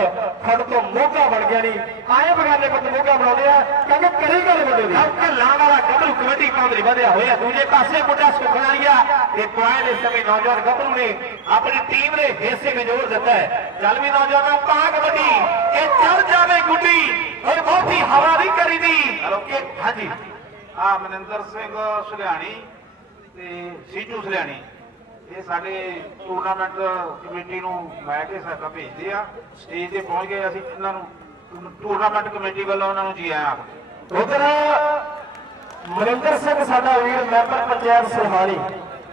ਖੱਡ ਤੋਂ ਮੋਗਾ ਬਣ ਗਿਆ ਨਹੀਂ। ਆਏ ਬਗਾਨੇ ਪੁੱਤ ਮੋਗਾ ਬਣਾਉਂਦੇ ਆ ਕਹਿੰਦੇ ਕਰੀ ਗੱਲ ਮੁੰਡੇ ਦੀ। ਢੱਲਾਂ ਵਾਲਾ ਗੱਭਰੂ ਕਬੱਡੀ ਪਾਉਂਦੇ ਵਧਿਆ ਹੋਇਆ, ਦੂਜੇ ਪਾਸੇ ਮੁੰਡਾ ਸੁਖਣਾਲੀਆ ਤੇ ਪੁਆਇੰਟ ਇਸ ਸਮੇਂ ਨੌਜਵਾਨ ਗੱਭਰੂ ਨੇ ਆਪਣੀ ਟੀਮ ਦੇ ਹਿੱਸੇ ਵਿੱਚ ਜੋਰ ਦਿੱਤਾ ਹੈ। ਚੱਲ ਵੀ ਨੌਜਵਾਨਾਂ ਪਾ ਕਬੱਡੀ ਕਿ ਚੜ ਜਾਵੇ ਗੁੱਡੀ, ਔਰ ਬਹੁਤੀ ਹਵਾ ਨਹੀਂ ਕਰੀਦੀ। ਹਾਂਜੀ ਆ ਮਨਿੰਦਰ ਸਿੰਘ ਸੁਲਿਆਣੀ ਤੇ ਸੀਜੂ ਸੁਲਿਆਣੀ ਇਹ ਸਾਡੇ ਟੂਰਨਾਮੈਂਟ ਕਮੇਟੀ ਨੂੰ ਮੈਂ ਕੇ ਸਾਡਾ ਭੇਜਦੇ ਆ, ਸਟੇਜ ਤੇ ਪਹੁੰਚ ਗਏ। ਅਸੀਂ ਇਹਨਾਂ ਨੂੰ ਟੂਰਨਾਮੈਂਟ ਕਮੇਟੀ ਵੱਲੋਂ ਉਹਨਾਂ ਨੂੰ ਜੀ ਆਇਆਂ। ਉਧਰ ਮਨਿੰਦਰ ਸਿੰਘ ਸਾਡਾ ਵੀਰ ਮੈਂਬਰ ਪੰਚਾਇਤ ਸੁਹਾਣੀ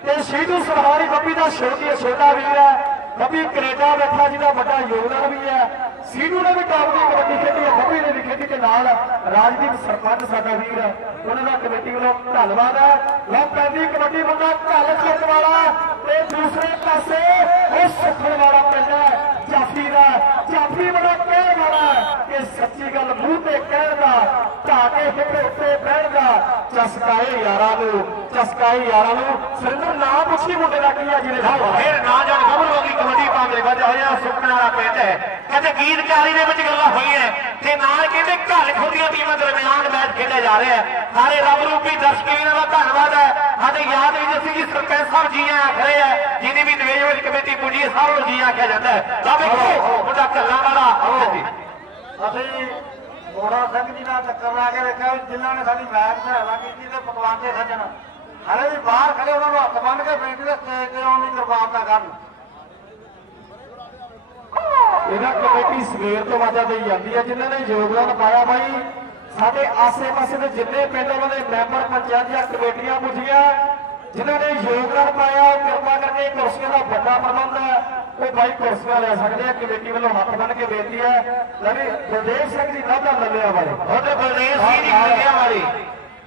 ਤੇ ਸ਼ੀਦੂ ਸੁਹਾਣੀ ਬੱਬੀ ਦਾ ਛੋਟਾ ਵੀਰ ਹੈ, ਬੱਬੀ ਕੈਨੇਡਾ ਬੈਠਾ ਜਿਹਦਾ ਵੱਡਾ ਯੋਗਦਾਨ ਵੀ ਹੈ। ਸੀਧੂ ਨੇ ਵੀ ਟਾਪ ਦੀ ਕਬੱਡੀ ਖੇਡੀ ਹੈ, ਬੱਬੀ ਨੇ ਵੀ ਖੇਡੀ ਤੇ ਨਾਲ ਰਾਜਦੀਪ ਸਰਪੰਚ ਸਾਡਾ ਵੀਰ ਹੈ, ਉਹਨਾਂ ਦਾ ਕਮੇਟੀ ਵੱਲੋਂ ਧੰਨਵਾਦ ਹੈ। ਲਓ ਪੈਂਦੀ ਕਬੱਡੀ ਮੁੰਡਾ ਘਾਲਖੁਰ ਵਾਲਾ ਤੇ ਦੂਸਰੇ ਪਾਸੇ ਉਹ ਸੁਖਣ ਵਾਲਾ ਪਿੰਡ ਹੈ ਜਾਫੀ ਦਾ, ਜਾਫੀ ਵਾਲਾ ਕਹਿਣ ਵਾਲਾ ਕਿ ਸੱਚੀ ਗੱਲ ਮੂੰਹ ਤੇ ਕਹਿਣ ਦਾ, ਢਾਕੇ ਹਿੱਟੇ ਉੱਤੇ ਬਹਿਣ ਦਾ, ਚਸਕਾਏ ਯਾਰਾਂ ਨੂੰ, ਚਸਕਾਏ ਯਾਰਾਂ ਨੂੰ। ਸੁਰਿੰਦਰ ਨਾਂ ਪੁੱਛੀ ਮੁੰਡੇ ਦਾ ਕੀ ਹੈ ਜਿਹਨੇ ਫਿਰ ਨਾ ਜਾਣ ਗੱਭਰੂ ਦੀ ਕਬੱਡੀ ਪਾਉਂਦੇ ਵਧਿਆ ਹੋਇਆ ਸੁਖਣ ਵਾਲਾ ਪਿੰਡ ਹੈ। ਕਹਿੰਦੇ ਗੀਤਕਾਰੀ ਦੇ ਵਿੱਚ ਗੱਲਾਂ ਹੋਈਆਂ ਤੇ ਨਾਲ ਕਹਿੰਦੇ ਘਾਲਖੁਰ ਦੀਆਂ ਟੀਮਾਂ ਦਰਮਿਆਨ ਮੈਚ ਖੇਡਿਆ ਜਾ ਰਿਹਾ ਹੈ। ਸਾਰੇ ਰੱਬ ਰੂਪੀ ਦਰਸ਼ਕ ਵੀਰਾਂ ਦਾ ਧੰਨਵਾਦ ਹੈ। ਸਾਡੇ ਯਾਦ ਵਿੱਚ ਅਸੀਂ ਜੀ ਸਰਪੰਚ ਸਾਹਿਬ ਜੀ ਆਖਰੇ ਹੈ, ਜਿਹਨੇ ਵੀ ਨਿਵੇਸ਼ ਕਮੇਟੀ ਪੁੱਜੀ ਹੈ ਸਭ ਨੂੰ ਜੀ ਆਖਿਆ ਜਾਂਦਾ ਹੈ। ਲਓ ਵੇਖੋ ਮੁੰਡਾ ਢੱਲਾਂ ਵਾਲਾ ਅਸੀਂ ਮੋੜਾ ਸਿੰਘ ਜੀ ਨਾਲ ਚੱਕਰ ਲਾ ਕੇ ਵੇਖਿਆ ਜਿਨ੍ਹਾਂ ਨੇ ਸਾਡੀ ਮੈਚ ਸਹਾਇਤਾ ਕੀਤੀ ਤੇ ਪਕਵਾਨ ਦੇ ਸੱਜਣ ਹਲੇ ਵੀ ਬਾਹਰ ਖੜੇ ਉਹਨਾਂ ਨੂੰ ਹੱਥ ਬੰਨ ਕੇ ਬੇਨਤੀ ਦੇ ਸਟੇਜ ਤੇ ਆਉਣ ਦੀ ਕਿਰਪਾਲਤਾ ਨਾ ਕਰਨ। ਇਹਦਾ ਕਮੇਟੀ ਸਵੇਰ ਤੋਂ ਵਾਜਾ ਦੇਈ ਜਾਂਦੀ ਹੈ, ਜਿਨ੍ਹਾਂ ਨੇ ਯੋਗਦਾਨ ਪਾਇਆ ਬਾਈ। ਸਾਡੇ ਆਸੇ-ਪਾਸੇ ਦੇ ਜਿੰਨੇ ਪਿੰਡ ਉਹਨਾਂ ਦੇ ਮੈਂਬਰ ਪੰਚਾਇਤ ਦੀਆਂ ਕਮੇਟੀਆਂ ਪੁੱਜੀਆਂ, ਜਿਨ੍ਹਾਂ ਨੇ ਯੋਗਦਾਨ ਪਾਇਆ ਉਹ ਕਿਰਪਾ ਕਰਕੇ ਕੁਰਸੀਆਂ ਦਾ ਵੱਡਾ ਪ੍ਰਬੰਧ ਹੈ, ਉਹ ਬਾਈ ਕੁਰਸੀਆਂ ਲੈ ਸਕਦੇ ਆ। ਕਮੇਟੀ ਵੱਲੋਂ ਹੱਥ ਬੰਨ ਕੇ ਬੇਨਤੀ ਹੈ ਲਵੀ ਬਲਦੇਵ ਸਿੰਘ ਜੀ ਨਾਭਾ ਲੱਲਿਆਂ ਵਾਲੇ, ਉਹਦੇ ਬਲਦੇਵ ਸਿੰਘ ਜੀ ਲੱਲਿਆਂ ਵਾਲੇ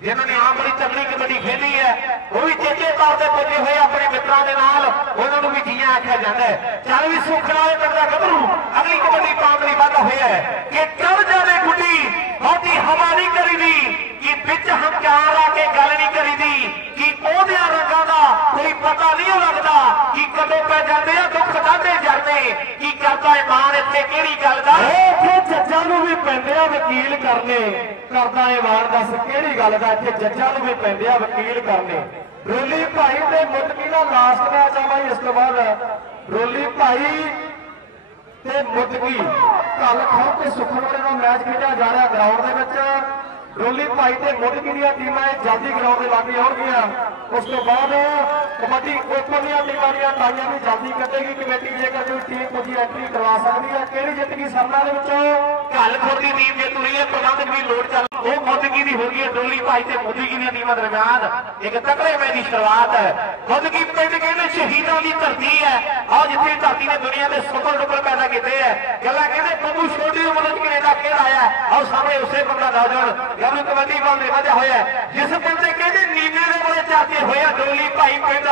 ਜਿਨ੍ਹਾਂ ਨੇ ਆਮ ਬੜੀ ਤਗੜੀ ਕਬੱਡੀ ਖੇਡੀ ਹੈ, ਉਹ ਵੀ ਚੇਚੇ ਤੌਰ ਤੇ ਪੁੱਜੇ ਹੋਏ ਆਪਣੇ ਮਿੱਤਰਾਂ ਦੇ ਨਾਲ, ਉਹਨਾਂ ਨੂੰ ਵੀ ਜੀਆਂ ਆਖਿਆ ਜਾਂਦਾ ਹੈ। ਚੱਲ ਵੀ ਸੁਖਣਾ ਵਾਲੇ ਪਿੰਡ ਦਾ ਗੱਭਰੂ ਅਗਲੀ ਕਬੱਡੀ ਪਾਉਣ ਲਈ ਵਾਧਾ ਹੋਇਆ ਹੈ ਕਿ ਚੜ ਜਾਵੇ ਗੁੱਡੀ, ਬਹੁਤੀ ਹਵਾ ਨਹੀਂ ਕਰੀਦੀ, ਕਿ ਵਿੱਚ ਹੰਕਾਰ ਆ ਕੇ ਗੱਲ ਨਹੀਂ ਕਰੀਦੀ, ਕਿ ਉਹਦਿਆਂ ਰੰਗਾਂ ਦਾ ਕੋਈ ਪਤਾ ਨਹੀਂ ਲੱਗਦਾ, ਕਿ ਕਦੋਂ ਪੈ ਜਾਂਦੇ ਆ ਦੁੱਖ ਦਾਦੇ ਜਰਦੇ, ਕੀ ਕਰਦਾ ਇਮਾਨ ਇੱਥੇ ਕਿਹੜੀ ਗੱਲ ਦਾ। जज्जां नूं भी पैंदे आ वकील करने करदा ए वार दस किहड़ी गल दा इत्थे जज्जां नूं भी पैंदे आ वकील करने रोली भाई ते मुदकी दा लास्ट मैच आ भाई इस तो बाद रोली भाई ते मुदकी कल खो के सुखनपुरे दा मैच खेडिया जा रहा ग्राउंड दे विच रोली भाई ते मुदकी दी टीमां जल्दी ग्राउंड दे लागे आउणगीਆਂ उस तो बाद कबड्डी ओपन दी टीमां दी टाइयां भी जल्दी कटेगी कमेटी जेकर कोई टीम कुछ एंट्री करवा सकती है किहड़ी जित गई सरना दे विचों घालपुर दी टीम जित रही है प्रबंधक भी लोड चल वो मुदकी दी हो गई है डोली भाई ते मुदकी दी टीमां दरमियान एक तगड़े मैच की शुरुआत है मुदकी पिंड कहते शहीदों की धरती है और जिथे धरती ने दुनिया के सुपर डुपर पैदा किए हैं गल्लां कहते बबू छोटी उम्र च कनेडा खेल आया और सामने उसे बंदा नौजवान गलू कबड्डी बॉल में वजह होया जिस पिंड से कहते नीले के बड़े चाचे होया डोली भाई पिंड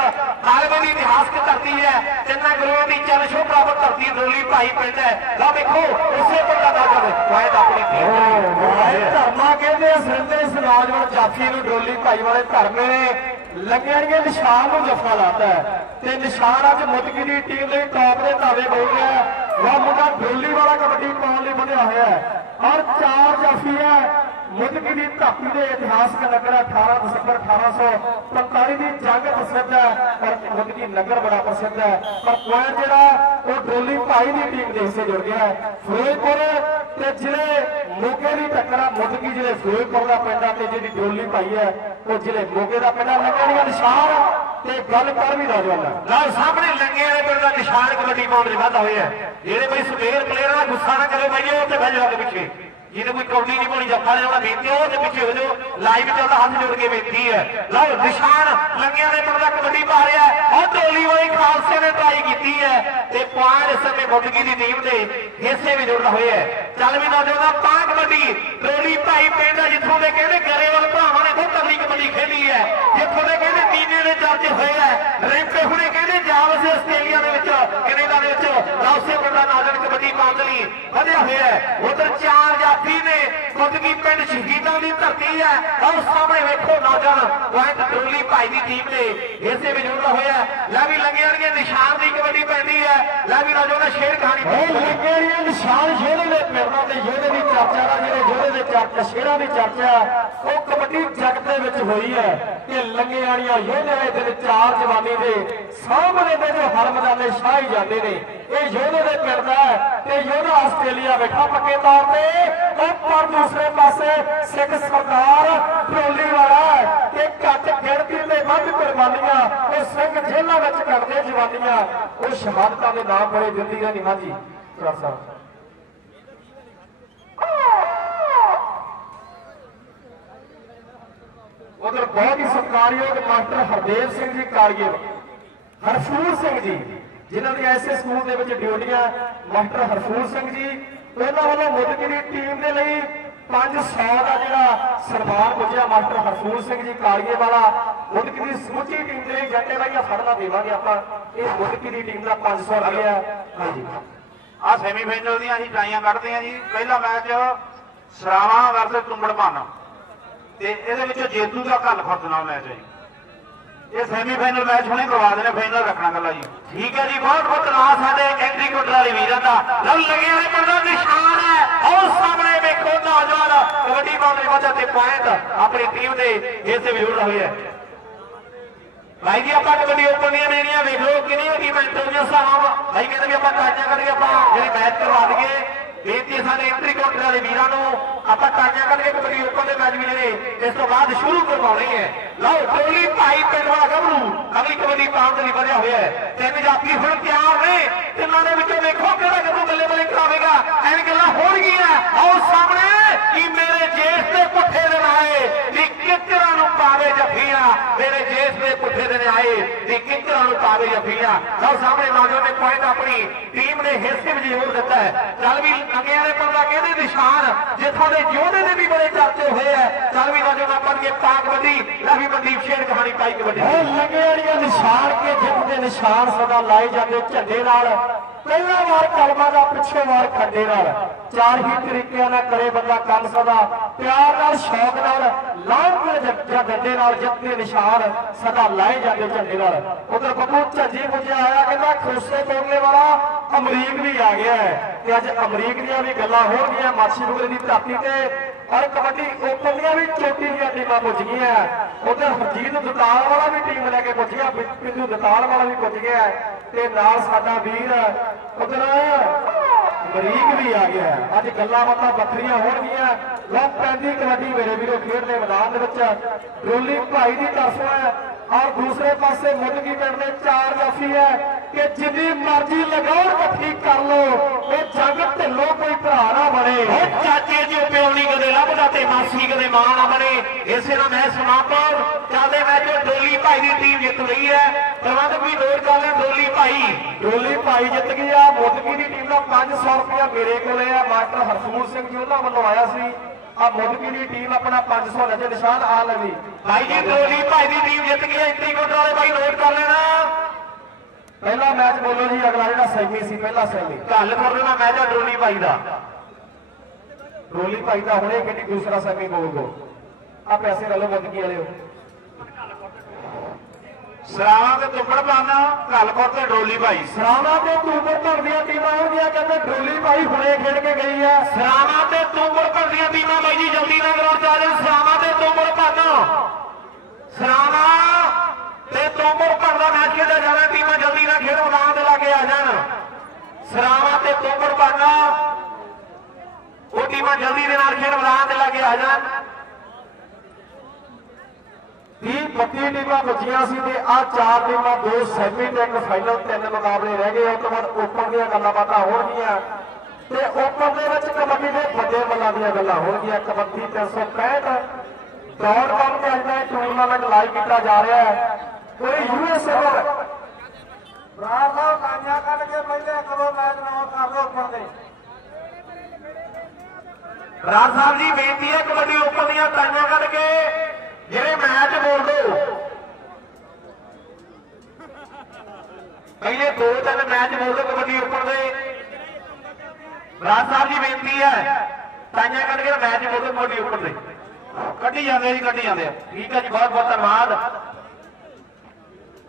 तालबे की इतिहास की धरती है तिन्ना गुरुओं की चरण शो प्राप्त धरती डोली भाई पिंड है लो देखो उसे बंदा नौजवान वायद अपनी धर्मा कहते सिरते इस नौजवान जाफी नूं डोली भाई वाले धर्मे ने लंगियां निशान को जफा लाता है ते निशान अज मुदकी की टीम लिए टॉप के धावे बोल रहा है वह मुंडा डोली वाला कबड्डी पाने लिए बनया हुआ है और 4 जाफी है मुदकी की धरती के इतिहास का नगर 18 दिसंबर 1845 की जंग प्रसिद्ध है और मुदकी नगर बड़ा प्रसिद्ध है पर पॉइंट जो वो डोली भाई की टीम के हिस्से जुड़ गया है फिरोजपुर ते जिले मोगे की टक्कर मुदकी जिले फिरोजपुर का पिंड है जी डोली भाई है वो जिले मोगे का पिंड लंगे निशान ते गल कर भी नौजवान सामने लंगे वाले पिंड का निशान कबड्डी पाउण दे वाधा होया जेडे भाई सुबेर प्लेयर का गुस्सा ना करो भाई उत्ते बह जाओ पिछे जिन्हें कोई कबड्डी नहीं पानी जफा लेना बेनती है वो पिछे हो जाओ लाइव चलता हाथ जोड़ के बेनती है लो निशान लंगिया ने पिंड का कबड्डी पा रहा है और डोली वाली खालसे ने ट्राई की है ते पॉइंट इस समय मुदकी की टीम के हिस्से भी जुड़ना हुआ है चल भी नौजवान पा कबड्डी डोली भाई पिंड है जिथों के कहते गरेवाल भरावां ने बहुत तगड़ी कबड्डी खेली है जिथों के कहते टीने ने चर्चे हुए है रेंपे हुणे कहते जावस आस्ट्रेलिया कनेडा उसे बड़ा नौजवान कबड्डी पाने लिए वधिया हुआ है उधर 4 जाफी ने मुदकी पिंड शहीदों की धरती है और सामने वेखो नौजवान पॉइंट डोली भाई की टीम ने इसे भी जुड़ना हुआ है लै भी लंगे वाली निशान की कबड्डी पैंदी है लै भी नौजवान शेर कहानी लंगे निशान योधे के पिंडों के योधे की चर्चा का जो योधे के चर्चा शेरों की चर्चा वो कबड्डी जगत के हुई है कि लंगे वाली योधे दिन 4 जवानी के सामने के जो हर मैदाने शाही जाते हैं ये योधे के पिंड है योधा आस्ट्रेलिया बैठा पक्के तौर पर पर दूसरे पासे सिख सरदार डोली वाला है घट गिणती में वध कुर्बानियां वो सिख जेलों में करते जवानियां वो शहादतां दे नाम बड़े दिंदी है नीमा जी साहब उधर बहुत ही सत्कारयोग मास्टर हरदेव सिंह जी कालीए हरफूर सिंह जी जिन्होंने ऐसे स्कूल के ड्यूटियां मास्टर हरफूर सिंह जी उन्होंने वालों मुदकी की टीम के लिए 500 का जो सन्मान पुजा मास्टर हरफूर सिंह जी कालीए वाला मुदकी की समूची टीम के लिए जंटे भाई फड़ना देवांगे आप इस मुदकी की टीम का 500 रुपया हाँ जी आ सैमीफाइनल दी असीं टाइयां कढदे हां जी पहला मैच सरावां वर्सेस तुंगड़पाना ते इहदे विच जेतू दा घालपुर नाल मैच है ये सैमीफाइनल मैच हुणे करवा देने फाइनल रखना गल्ला जी ठीक है जी बहुत बहुत धन्यवाद साडे एंट्री कोटर वाले वीरां दा लव लगे वाले पिंड दा निशान है और सामने वेखो नौजवान कबड्डी पाउण दे वजह ते पॉइंट अपनी टीम दे हिस्से भी जुड़ रहे हैं भाई जी आप कबड्डी ओपन दी मेरियां वेख लो कितनी टीम इंटरव्यू साहब भाई कहते भी आप टाइयां करके आप जी मैच करवा दीए बेनती साडे एंट्री कोटर वाले वीरां नूं ਆਪਾਂ ਟਾਈਆਂ ਕਰਕੇ ਕਬੱਡੀ ਓਪਨ ਦੇ ਮੈਚ ਵੀ ਜਿਹੜੇ ਇਸ ਤੋਂ ਬਾਅਦ ਸ਼ੁਰੂ ਕਰਵਾਉਣੇ ਹੈ ਲਓ ਡੋਲੀ ਭਾਈ ਪਿੰਡ ਵਾਲਾ ਗੱਭਰੂ ਅਗਲੀ ਕਬੱਡੀ ਪਾਉਣ ਦੇ ਲਈ ਵਧਿਆ ਹੋਇਆ ਹੈ ਤਿੰਨ ਜਾਫੀ ਹੁਣ ਤਿਆਰ ਨੇ ਤਿੰਨਾਂ ਦੇ ਵਿੱਚੋਂ ਵੇਖੋ ਕਿਹੜਾ ਗੱਭਰੂ ਬੱਲੇ ਬੱਲੇ ਕਰਾਵੇਗਾ ਐਨ ਗੱਲਾਂ ਹੋਣਗੀਆਂ ਆਓ ਸਾਹਮਣੇ ਕਿ ਮੇਰੇ ਜੇਸ ਦੇ ਪੁੱਠੇ ਦਿਨ ਆਏ ਨੀ ਕਿੱਕਰਾਂ ਨੂੰ ਪਾਵੇ ਜੱਫੀਆਂ ਮੇਰੇ ਜੇਸ ਦੇ ਪੁੱਠੇ ਦਿਨ ਆਏ ਨੀ ਕਿੱਕਰਾਂ ਨੂੰ ਪਾਵੇ ਜੱਫੀਆਂ ਲਓ ਸਾਹਮਣੇ ਨੌਜਵਾਨ ਨੇ ਪੁਆਇੰਟ ਆਪਣੀ ਟੀਮ ਦੇ ਹਿੱਸੇ ਵਿੱਚ ਜ਼ਰੂਰ ਦਿੱਤਾ ਹੈ ਚੱਲ ਵੀ ਅੱਗੇ ਵਾਲੇ ਪੰਦਾ ਕਹਿੰਦੇ ਨਿਸ਼ਾਨ ਜਿੱਥੋਂ योधे ने भी बड़े चर्चे हुए हैं चल भी नौजवान बन के पा कबड्डी रवि मनदीप शेर कहानी पाई कबड्डी लगे वाली निशान के जित के निशान सदा लाए जाते झंडे नाल पहला वार कलमा का पिछे वार खंडे नाल 4 ही तरीके ना करे बंदा कल सदा प्यार नाल शौक नाल लाभ ਜਾਂ ਡੰਡੇ ਨਾਲ ਜਿੱਤ ਦੇ ਨਿਸ਼ਾਨ ਸਦਾ ਲਾਏ ਜਾਂਦੇ ਝੰਡੇ ਨਾਲ। ਉਧਰ ਬੱਬੂ ਝੰਜੀ ਪੁੱਜਿਆ ਆਇਆ, ਕਹਿੰਦਾ ਖੋਸੇ ਕੋਲੇ ਵਾਲਾ ਅਮਰੀਕ ਵੀ ਆ ਗਿਆ ਹੈ ਤੇ ਅੱਜ ਅਮਰੀਕ ਦੀਆਂ ਵੀ ਗੱਲਾਂ ਹੋਣਗੀਆਂ ਮਾਛੀ ਬੁਗਰੇ ਦੀ ਧਰਤੀ ਤੇ। और कबड्डी ओपन ਦੀਆਂ ਵੀ ਚੋਟੀ ਦੀਆਂ ਟੀਮਾਂ ਪੁੱਜ ਗਈਆਂ। ਉਧਰ ਹਰਜੀਤ ਦਤਾਲ ਵਾਲਾ ਵੀ ਟੀਮ ਲੈ ਕੇ ਪੁੱਜ ਗਿਆ, ਪਿੰਦੂ ਦਤਾਲ ਵਾਲਾ ਵੀ ਪੁੱਜ ਗਿਆ ਤੇ ਨਾਲ ਸਾਡਾ ਵੀਰ ਉਧਰ ਅਮਰੀਕ ਵੀ ਆ ਗਿਆ। ਅੱਜ ਗੱਲਾਂ ਬਾਤਾਂ ਵੱਖਰੀਆਂ ਹੋਣਗੀਆਂ। ਲੋ ਪੈਂਦੀ ਕਬੱਡੀ ਮੇਰੇ ਵੀਰੋ ਖੇਡ ਦੇ ਮੈਦਾਨ ਦੇ ਵਿੱਚ ਰੋਲੀ ਭਾਈ ਦੀ ਤਰਫੋਂ ਹੈ और दूसरे पासे मुदगी पिंड में 4 जाफी है कि जिन्नी मर्जी लगाओ इकट्ठी कर लो, ये जंग ढिलो कोई भरा ना बने। चाचे जी प्यो नहीं कदे लभदा ते मासी कदे मां ना बने। इसे ना मैं समापन चलदे मैच डोली भाई की टीम जित रही है। प्रबंधक भी नोट कर लें, डोली भाई जित गई है। मुदगी की टीम का 500 रुपया मेरे को मास्टर हरसूल सिंह जी उन्होंने वालों आया सी। मुदगी की टीम अपना 500 नजर निशान आ लगी भाई जी। डोली भाई की टीम जित गई है। एंट्री काउंटर वाले भाई नोट कर लेना। पहला मैच बोलो जी, अगला जो सैमी सी पहला सैमी गल कर लेना मैच है डोली भाई का। डोली भाई का हुणे कि दूसरा सैमी बोल दो। आ पैसे ले लो मुदगी वाले। सरावा ते तुंबड़ पाना गलपुर ते डोली भाई। सरावा ते तुंबड़ भर दी टीमां होंदियां, कहते डोली भाई हुणे खेड के गई है। सरावा ते तुंबड़ भर दी टीमां भाई जी जल्दी ना ग्राउंड च आ जाओ। सरावा ते तुंबड़ पाना, सरावा ते तुंबड़ भर दा मैच खेडिया जाना। टीमां जल्दी ना खेड मैदान दे लागे आ जाण। सरावा ते तुंबड़ पाना वो टीमां जल्दी दे नाल खेड मैदान दे लागे आ जाण। 30-32 टीमां बचियां सी ते आ 4 टीमां 2 सैमी ते 1 फाइनल 3 मुकाबले रह गए। उस तो बाद ओपन ਦੀਆਂ ਗੱਲਾਂ ਬਾਤਾਂ ਹੋਣਗੀਆਂ ਤੇ ओपन ਦੇ ਵਿੱਚ ਕਬੱਡੀ ਦੇ ਵੱਡੇ ਬੱਲਾਂ ਦੀਆਂ ਗੱਲਾਂ ਹੋਣਗੀਆਂ। ਕਬੱਡੀ 365 ਦੌੜ ਕੰਮ ਤੇ ਅੱਜ ਦਾ ਟੂਰਨਾਮੈਂਟ ਲਾਈਵ ਕੀਤਾ ਜਾ ਰਿਹਾ ਹੈ। ਕੋਈ USA ਵੱਲ ਬਰਾੜ ਸਾਹਿਬ ਕਾਂਜਾ ਕੱਢ ਕੇ ਪਹਿਲੇ ਕਦੋਂ ਮੈਚ ਨੌ ਕਰ ਲੋ ਉੱਪਰ ਦੇ। ਰਾਜ ਸਾਹਿਬ ਜੀ ਬੇਨਤੀ ਹੈ ਕਬੱਡੀ ਓਪਨ ਦੀਆਂ ਕਾਂਜਾਂ ਕੱਢ ਕੇ ਜਿਹੜੇ ਮੈਚ ਬੋਲ ਦੋ। ਪਹਿਲੇ 2-3 मैच बोल दो कबड्डी ऊपर दे। राज साहब जी बेनती है ताइयां कट के मैच बोल दो कबड्डी ऊपर दे। कड्डी जाते जी, कड्डी जाते। ठीक है जी, बहुत बहुत धन्यवाद।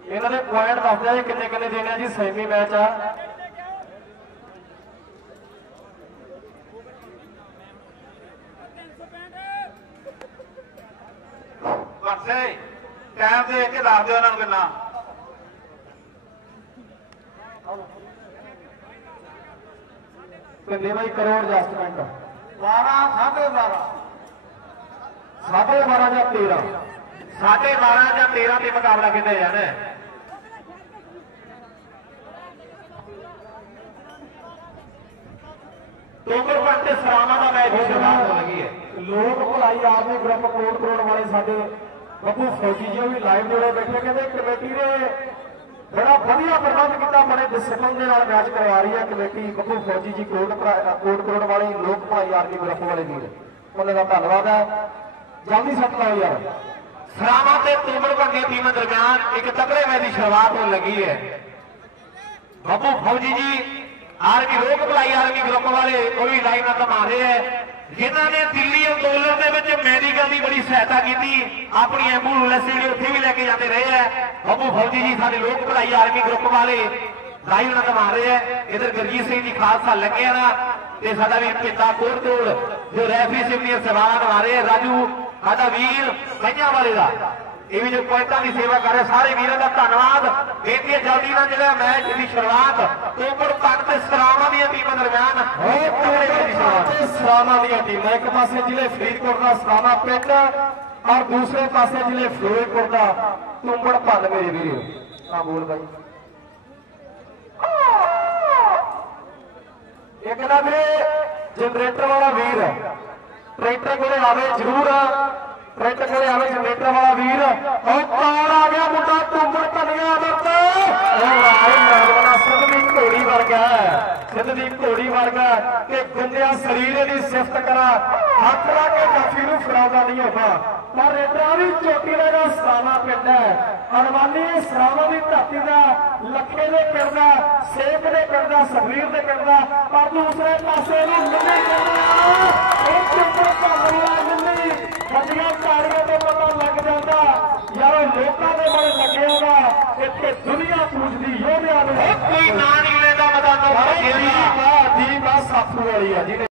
ਇਹਨਾਂ ਦੇ ਪੁਆਇੰਟ ਦੱਸਦੇ ਆ ਕਿੰਨੇ ਕਿੰਨੇ ਦੇਣੇ ਆ ਜੀ। ਸੈਮੀ ਮੈਚ ਆ। ਬਸੇ ਟਾਈਮ ਦੇਖ ਕੇ ਦੱਸ ਦਿਓ ਇਹਨਾਂ ਨੂੰ ਕਿੰਨਾ। ਕਿੰਨੇ ਬਾਈ ਕਰੋੜ ਐਡਜਸਟਮੈਂਟ 12 12.5 12.5 ਜਾਂ 13 12.5 ਜਾਂ 13 ਦੇ ਮੁਕਾਬਲਾ ਕਿੰਨੇ ਜਾਣਾ। ਤੋਮਰ ਪੰਤੇ ਸਰਾਵਾਂ ਦਾ ਮੈਚ ਸ਼ੁਰੂ ਹੋ ਗਈ ਹੈ। ਲੋਕ ਭਲਾਈ ਆਦਮੀ ਗਰੁੱਪ ਕੋਟ ਵਾਲੇ ਸਾਡੇ ਬੱਬੂ ਫੌਜੀ ਜੀ ਵੀ ਲਾਈਵ ਜੁੜੇ ਬੈਠੇ। ਕਹਿੰਦੇ ਕਮੇਟੀ ਨੇ ਬੜਾ ਵਧੀਆ ਪ੍ਰਬੰਧ ਕੀਤਾ, ਬੜੇ ਡਿਸਪਲਿਨ ਦੇ ਨਾਲ ਮੈਚ ਕਰਵਾ ਰਹੀ ਹੈ ਕਮੇਟੀ। ਬੱਬੂ ਫੌਜੀ ਜੀ ਕੋਟ ਵਾਲੇ ਲੋਕ ਭਲਾਈ ਆਦਮੀ ਗਰੁੱਪ ਵਾਲੇ ਵੀਰ, ਉਹਨਾਂ ਦਾ ਧੰਨਵਾਦ ਹੈ। ਜਲਦੀ ਸੱਟ ਲਾਓ ਯਾਰ। ਸਰਾਵਾਂ ਤੇ ਤੋਮਰ ਪੰਤੇ ਟੀਮਾਂ ਦਰਮਿਆਨ ਇੱਕ ਤਕੜੇ ਮੈਚ ਦੀ ਸ਼ੁਰੂਆਤ ਹੋਣ ਲੱਗੀ ਹੈ। ਬੱਬੂ ਫੌਜੀ ਜੀ आर्मी लोक भलाई आर्मी ग्रुप वाले वो भी लाइन घुमा रहे हैं, जिन्होंने दिल्ली अंदोलन के मैडिकल की बड़ी सहायता की, अपनी एंबूलेंस उत्थे भी लेके जाते रहे हैं। बब्बू फौजी जी सारे लोक भलाई आर्मी ग्रुप वाले लाइन घुमा रहे हैं। इधर गुरजीत सिंह जी खालसा लगे ना ते साडा भी पिता कोटकोल जो रेफरी सीनियर सवाल घुमा रहे हैं। राजू साडा वीर कईया वाले का ये भी जो पॉइंटा की सेवा कर रहे सारे वीरों का धन्यवाद। बेनती है जल्दी ना जो मैच की शुरुआत तोमर तक सरावां दी टीमां दरमियान सरावां दी टीम एक पासे जिले फरीदकोट का सरावां पिंड और दूसरे पासे जिले फिरोजपुर का तुंबड़ भन। मेरे वीर हाँ बोल भाई एक ना मेरे जनरेटर वाला वीर ट्रैक्टर को आवे जरूर, ट्रैक्टर को आवे जनरेटर वाला वीर। और कौन आ गया मुंडा तुंबड़ भनिया सिद्धदीप घोड़ी वर्गा, सिद्धदीप घोड़ी वर्गा कि गुंदिया शरीर की सिफत करा हथ ला के जाफी नूं फड़ाउंदा नहीं होगा। पर एडा भी चोटी का सरावां पिंड है, अणवानी सरावां की धरती का लखे के पिंड का सेक के पिंड का सुखवीर के पिंड का। पर दूसरे पासे बड़िया ताड़ियों तो पता लग जाता ਕਿ ਦੁਨੀਆ ਪੂਜਦੀ ਯੋਧਿਆਂ ਨੂੰ ਕੋਈ ਨਾਂ ਨਹੀਂ ਲੈਂਦਾ ਮੈਦਾਨੋਂ ਦੀਪ ਆ ਸਾਥੂ ਵਾਲੀ ਆ ਜਿਹਨੇ